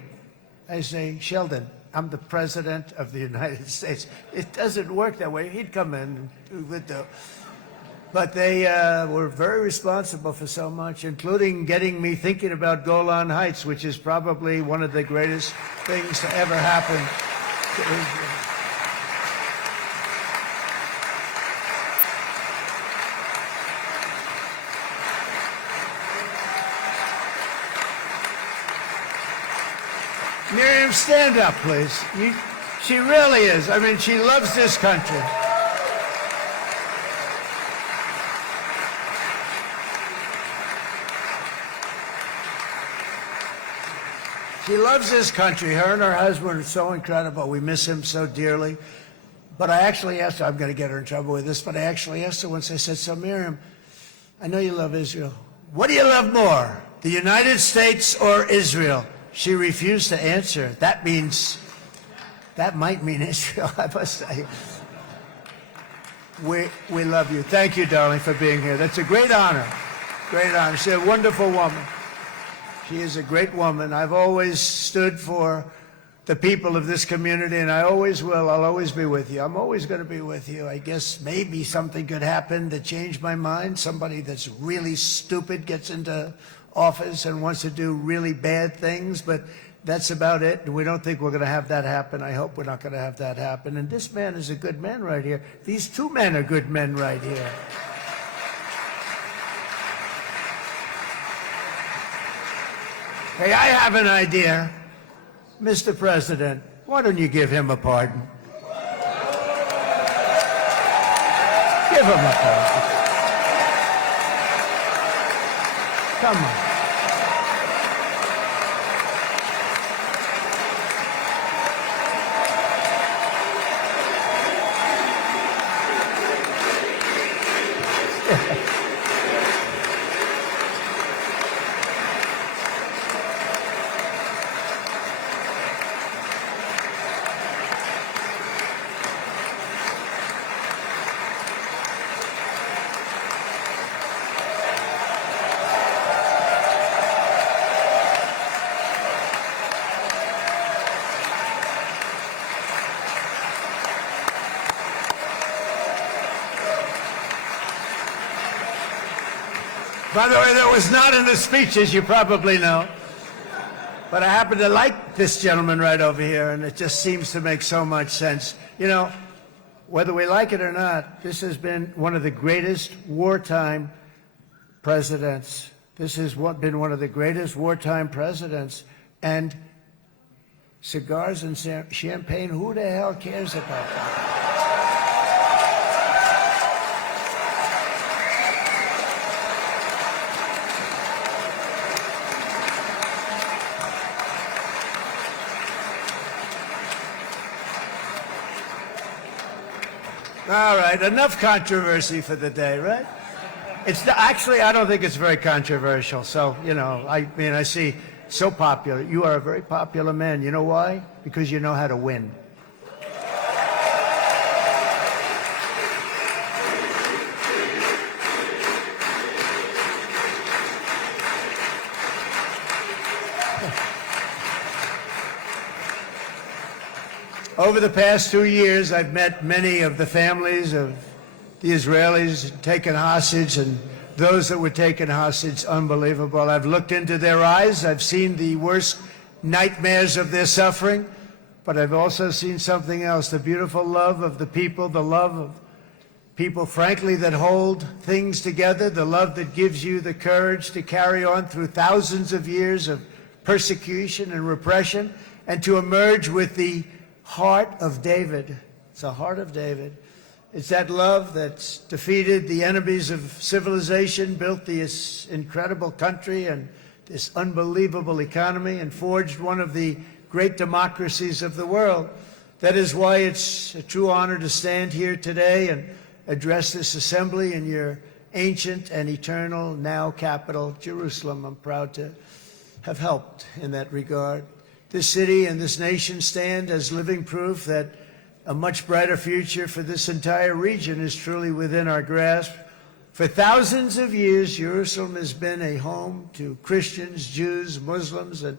I say, Sheldon, I'm the President of the United States. It doesn't work that way. He'd come in and we'd do. But they were very responsible for so much, including getting me thinking about Golan Heights, which is probably one of the greatest things to ever happen to Israel. Miriam, stand up, please. She really is. I mean, she loves this country. She loves this country. Her and her husband are so incredible. We miss him so dearly. But I actually asked her, I'm going to get her in trouble with this, but I actually asked her once, I said, so Miriam, I know you love Israel. What do you love more, the United States or Israel? She refused to answer. That might mean Israel, I must say. We love you. Thank you, darling, for being here. That's a great honor. Great honor. She's a wonderful woman. She is a great woman. I've always stood for the people of this community, and I always will. I'll always be with you. I'm always going to be with you. I guess maybe something could happen to change my mind. Somebody that's really stupid gets into office and wants to do really bad things, but that's about it. And we don't think we're going to have that happen. I hope we're not going to have that happen. And this man is a good man right here. These two men are good men right here. Hey, I have an idea. Mr. President, why don't you give him a pardon? Give him a pardon. Come on. By the way, that was not in the speech, as you probably know. But I happen to like this gentleman right over here, and it just seems to make so much sense. You know, whether we like it or not, this has been one of the greatest wartime presidents. This has been one of the greatest wartime presidents. And Cigars and champagne, who the hell cares about that? All right, enough controversy for the day, right? Actually, I don't think it's very controversial. So, I mean, I see so popular. You are a very popular man. You know why? Because you know how to win. Over the past 2 years, I've met many of the families of the Israelis taken hostage and those that were taken hostage. Unbelievable. I've looked into their eyes. I've seen the worst nightmares of their suffering, but I've also seen something else, the beautiful love of the people, the love of people, frankly, that hold things together, the love that gives you the courage to carry on through thousands of years of persecution and repression and to emerge with the heart of David. It's the heart of David. It's that love that's defeated the enemies of civilization, built this incredible country and this unbelievable economy, and forged one of the great democracies of the world. That is why it's a true honor to stand here today and address this assembly in your ancient and eternal now capital, Jerusalem. I'm proud to have helped in that regard. This city and this nation stand as living proof that a much brighter future for this entire region is truly within our grasp. For thousands of years, Jerusalem has been a home to Christians, Jews, Muslims, and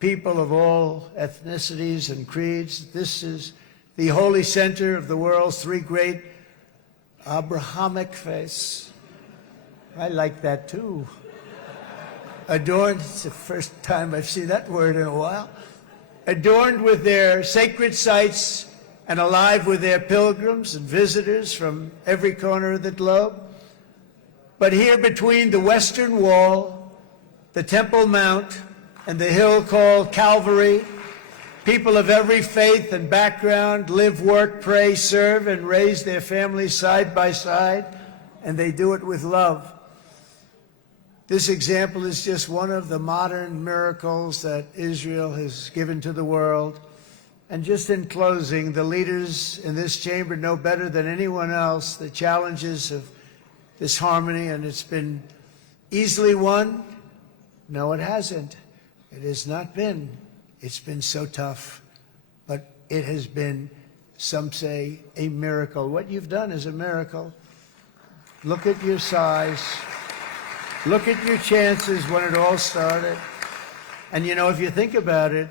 people of all ethnicities and creeds. This is the holy center of the world's three great Abrahamic faiths. I like that too. Adorned, it's the first time I've seen that word in a while. Adorned with their sacred sites and alive with their pilgrims and visitors from every corner of the globe. But here between the Western Wall, the Temple Mount, and the hill called Calvary, people of every faith and background live, work, pray, serve, and raise their families side by side, and they do it with love. This example is just one of the modern miracles that Israel has given to the world. And just in closing, the leaders in this chamber know better than anyone else the challenges of this harmony, and it's been easily won. No, it hasn't. It has not been. It's been so tough, but it has been, some say, a miracle. What you've done is a miracle. Look at your size. Look at your chances when it all started. And if you think about it,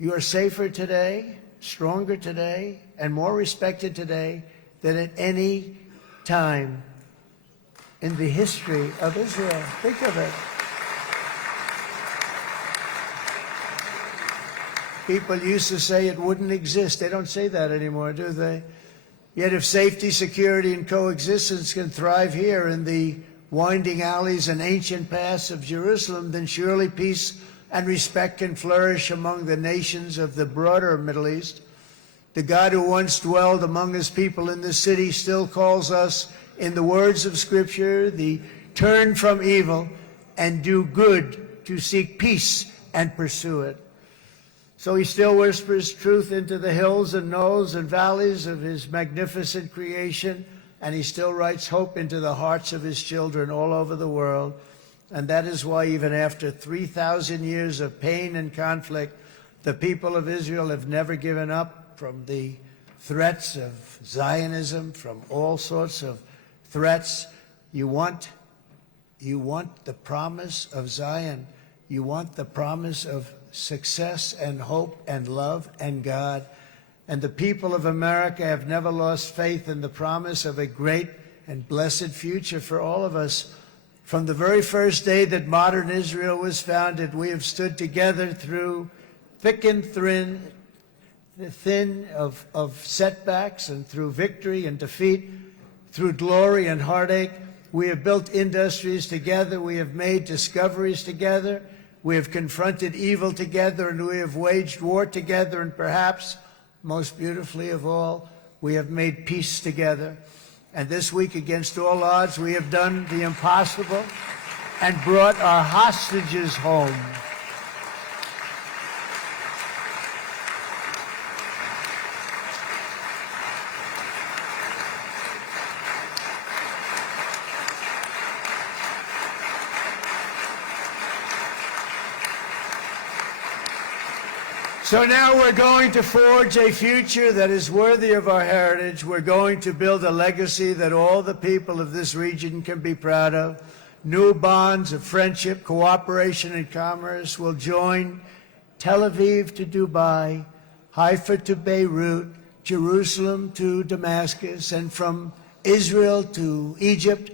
you are safer today, stronger today, and more respected today than at any time in the history of Israel. Think of it. People used to say it wouldn't exist. They don't say that anymore, do they? Yet if safety, security, and coexistence can thrive here in the winding alleys and ancient paths of Jerusalem, then surely peace and respect can flourish among the nations of the broader Middle East. The God who once dwelled among his people in this city still calls us, in the words of Scripture, the turn from evil and do good, to seek peace and pursue it. So he still whispers truth into the hills and knolls and valleys of his magnificent creation, and he still writes hope into the hearts of his children all over the world. And that is why even after 3,000 years of pain and conflict, the people of Israel have never given up from the threats of Zionism, from all sorts of threats. You want the promise of Zion. You want the promise of success and hope and love and God. And the people of America have never lost faith in the promise of a great and blessed future for all of us. From the very first day that modern Israel was founded, we have stood together through thick and thin of setbacks, and through victory and defeat, through glory and heartache. We have built industries together. We have made discoveries together. We have confronted evil together, and we have waged war together, and perhaps, most beautifully of all, we have made peace together. And this week, against all odds, we have done the impossible and brought our hostages home. So now we're going to forge a future that is worthy of our heritage. We're going to build a legacy that all the people of this region can be proud of. New bonds of friendship, cooperation, and commerce will join Tel Aviv to Dubai, Haifa to Beirut, Jerusalem to Damascus, and from Israel to Egypt,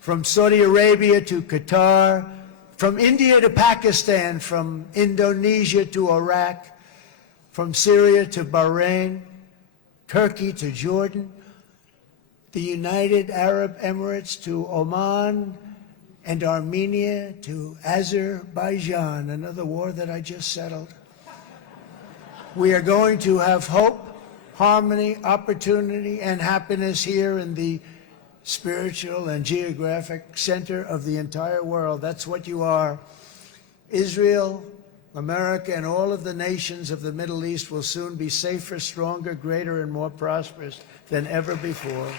from Saudi Arabia to Qatar, from India to Pakistan, from Indonesia to Iraq, from Syria to Bahrain, Turkey to Jordan, the United Arab Emirates to Oman, and Armenia to Azerbaijan, another war that I just settled. We are going to have hope, harmony, opportunity, and happiness here in the spiritual and geographic center of the entire world. That's what you are. Israel, America, and all of the nations of the Middle East will soon be safer, stronger, greater, and more prosperous than ever before.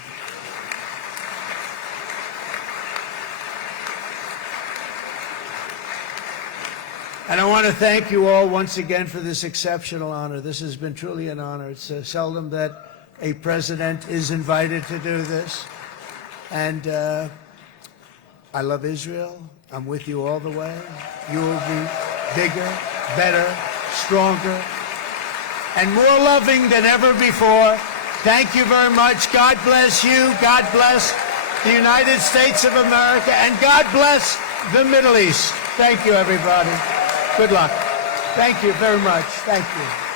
And I want to thank you all once again for this exceptional honor. This has been truly an honor. It's seldom that a president is invited to do this. And I love Israel. I'm with you all the way. You will be bigger, better, stronger, and more loving than ever before. Thank you very much. God bless you. God bless the United States of America. And God bless the Middle East. Thank you, everybody. Good luck. Thank you very much. Thank you.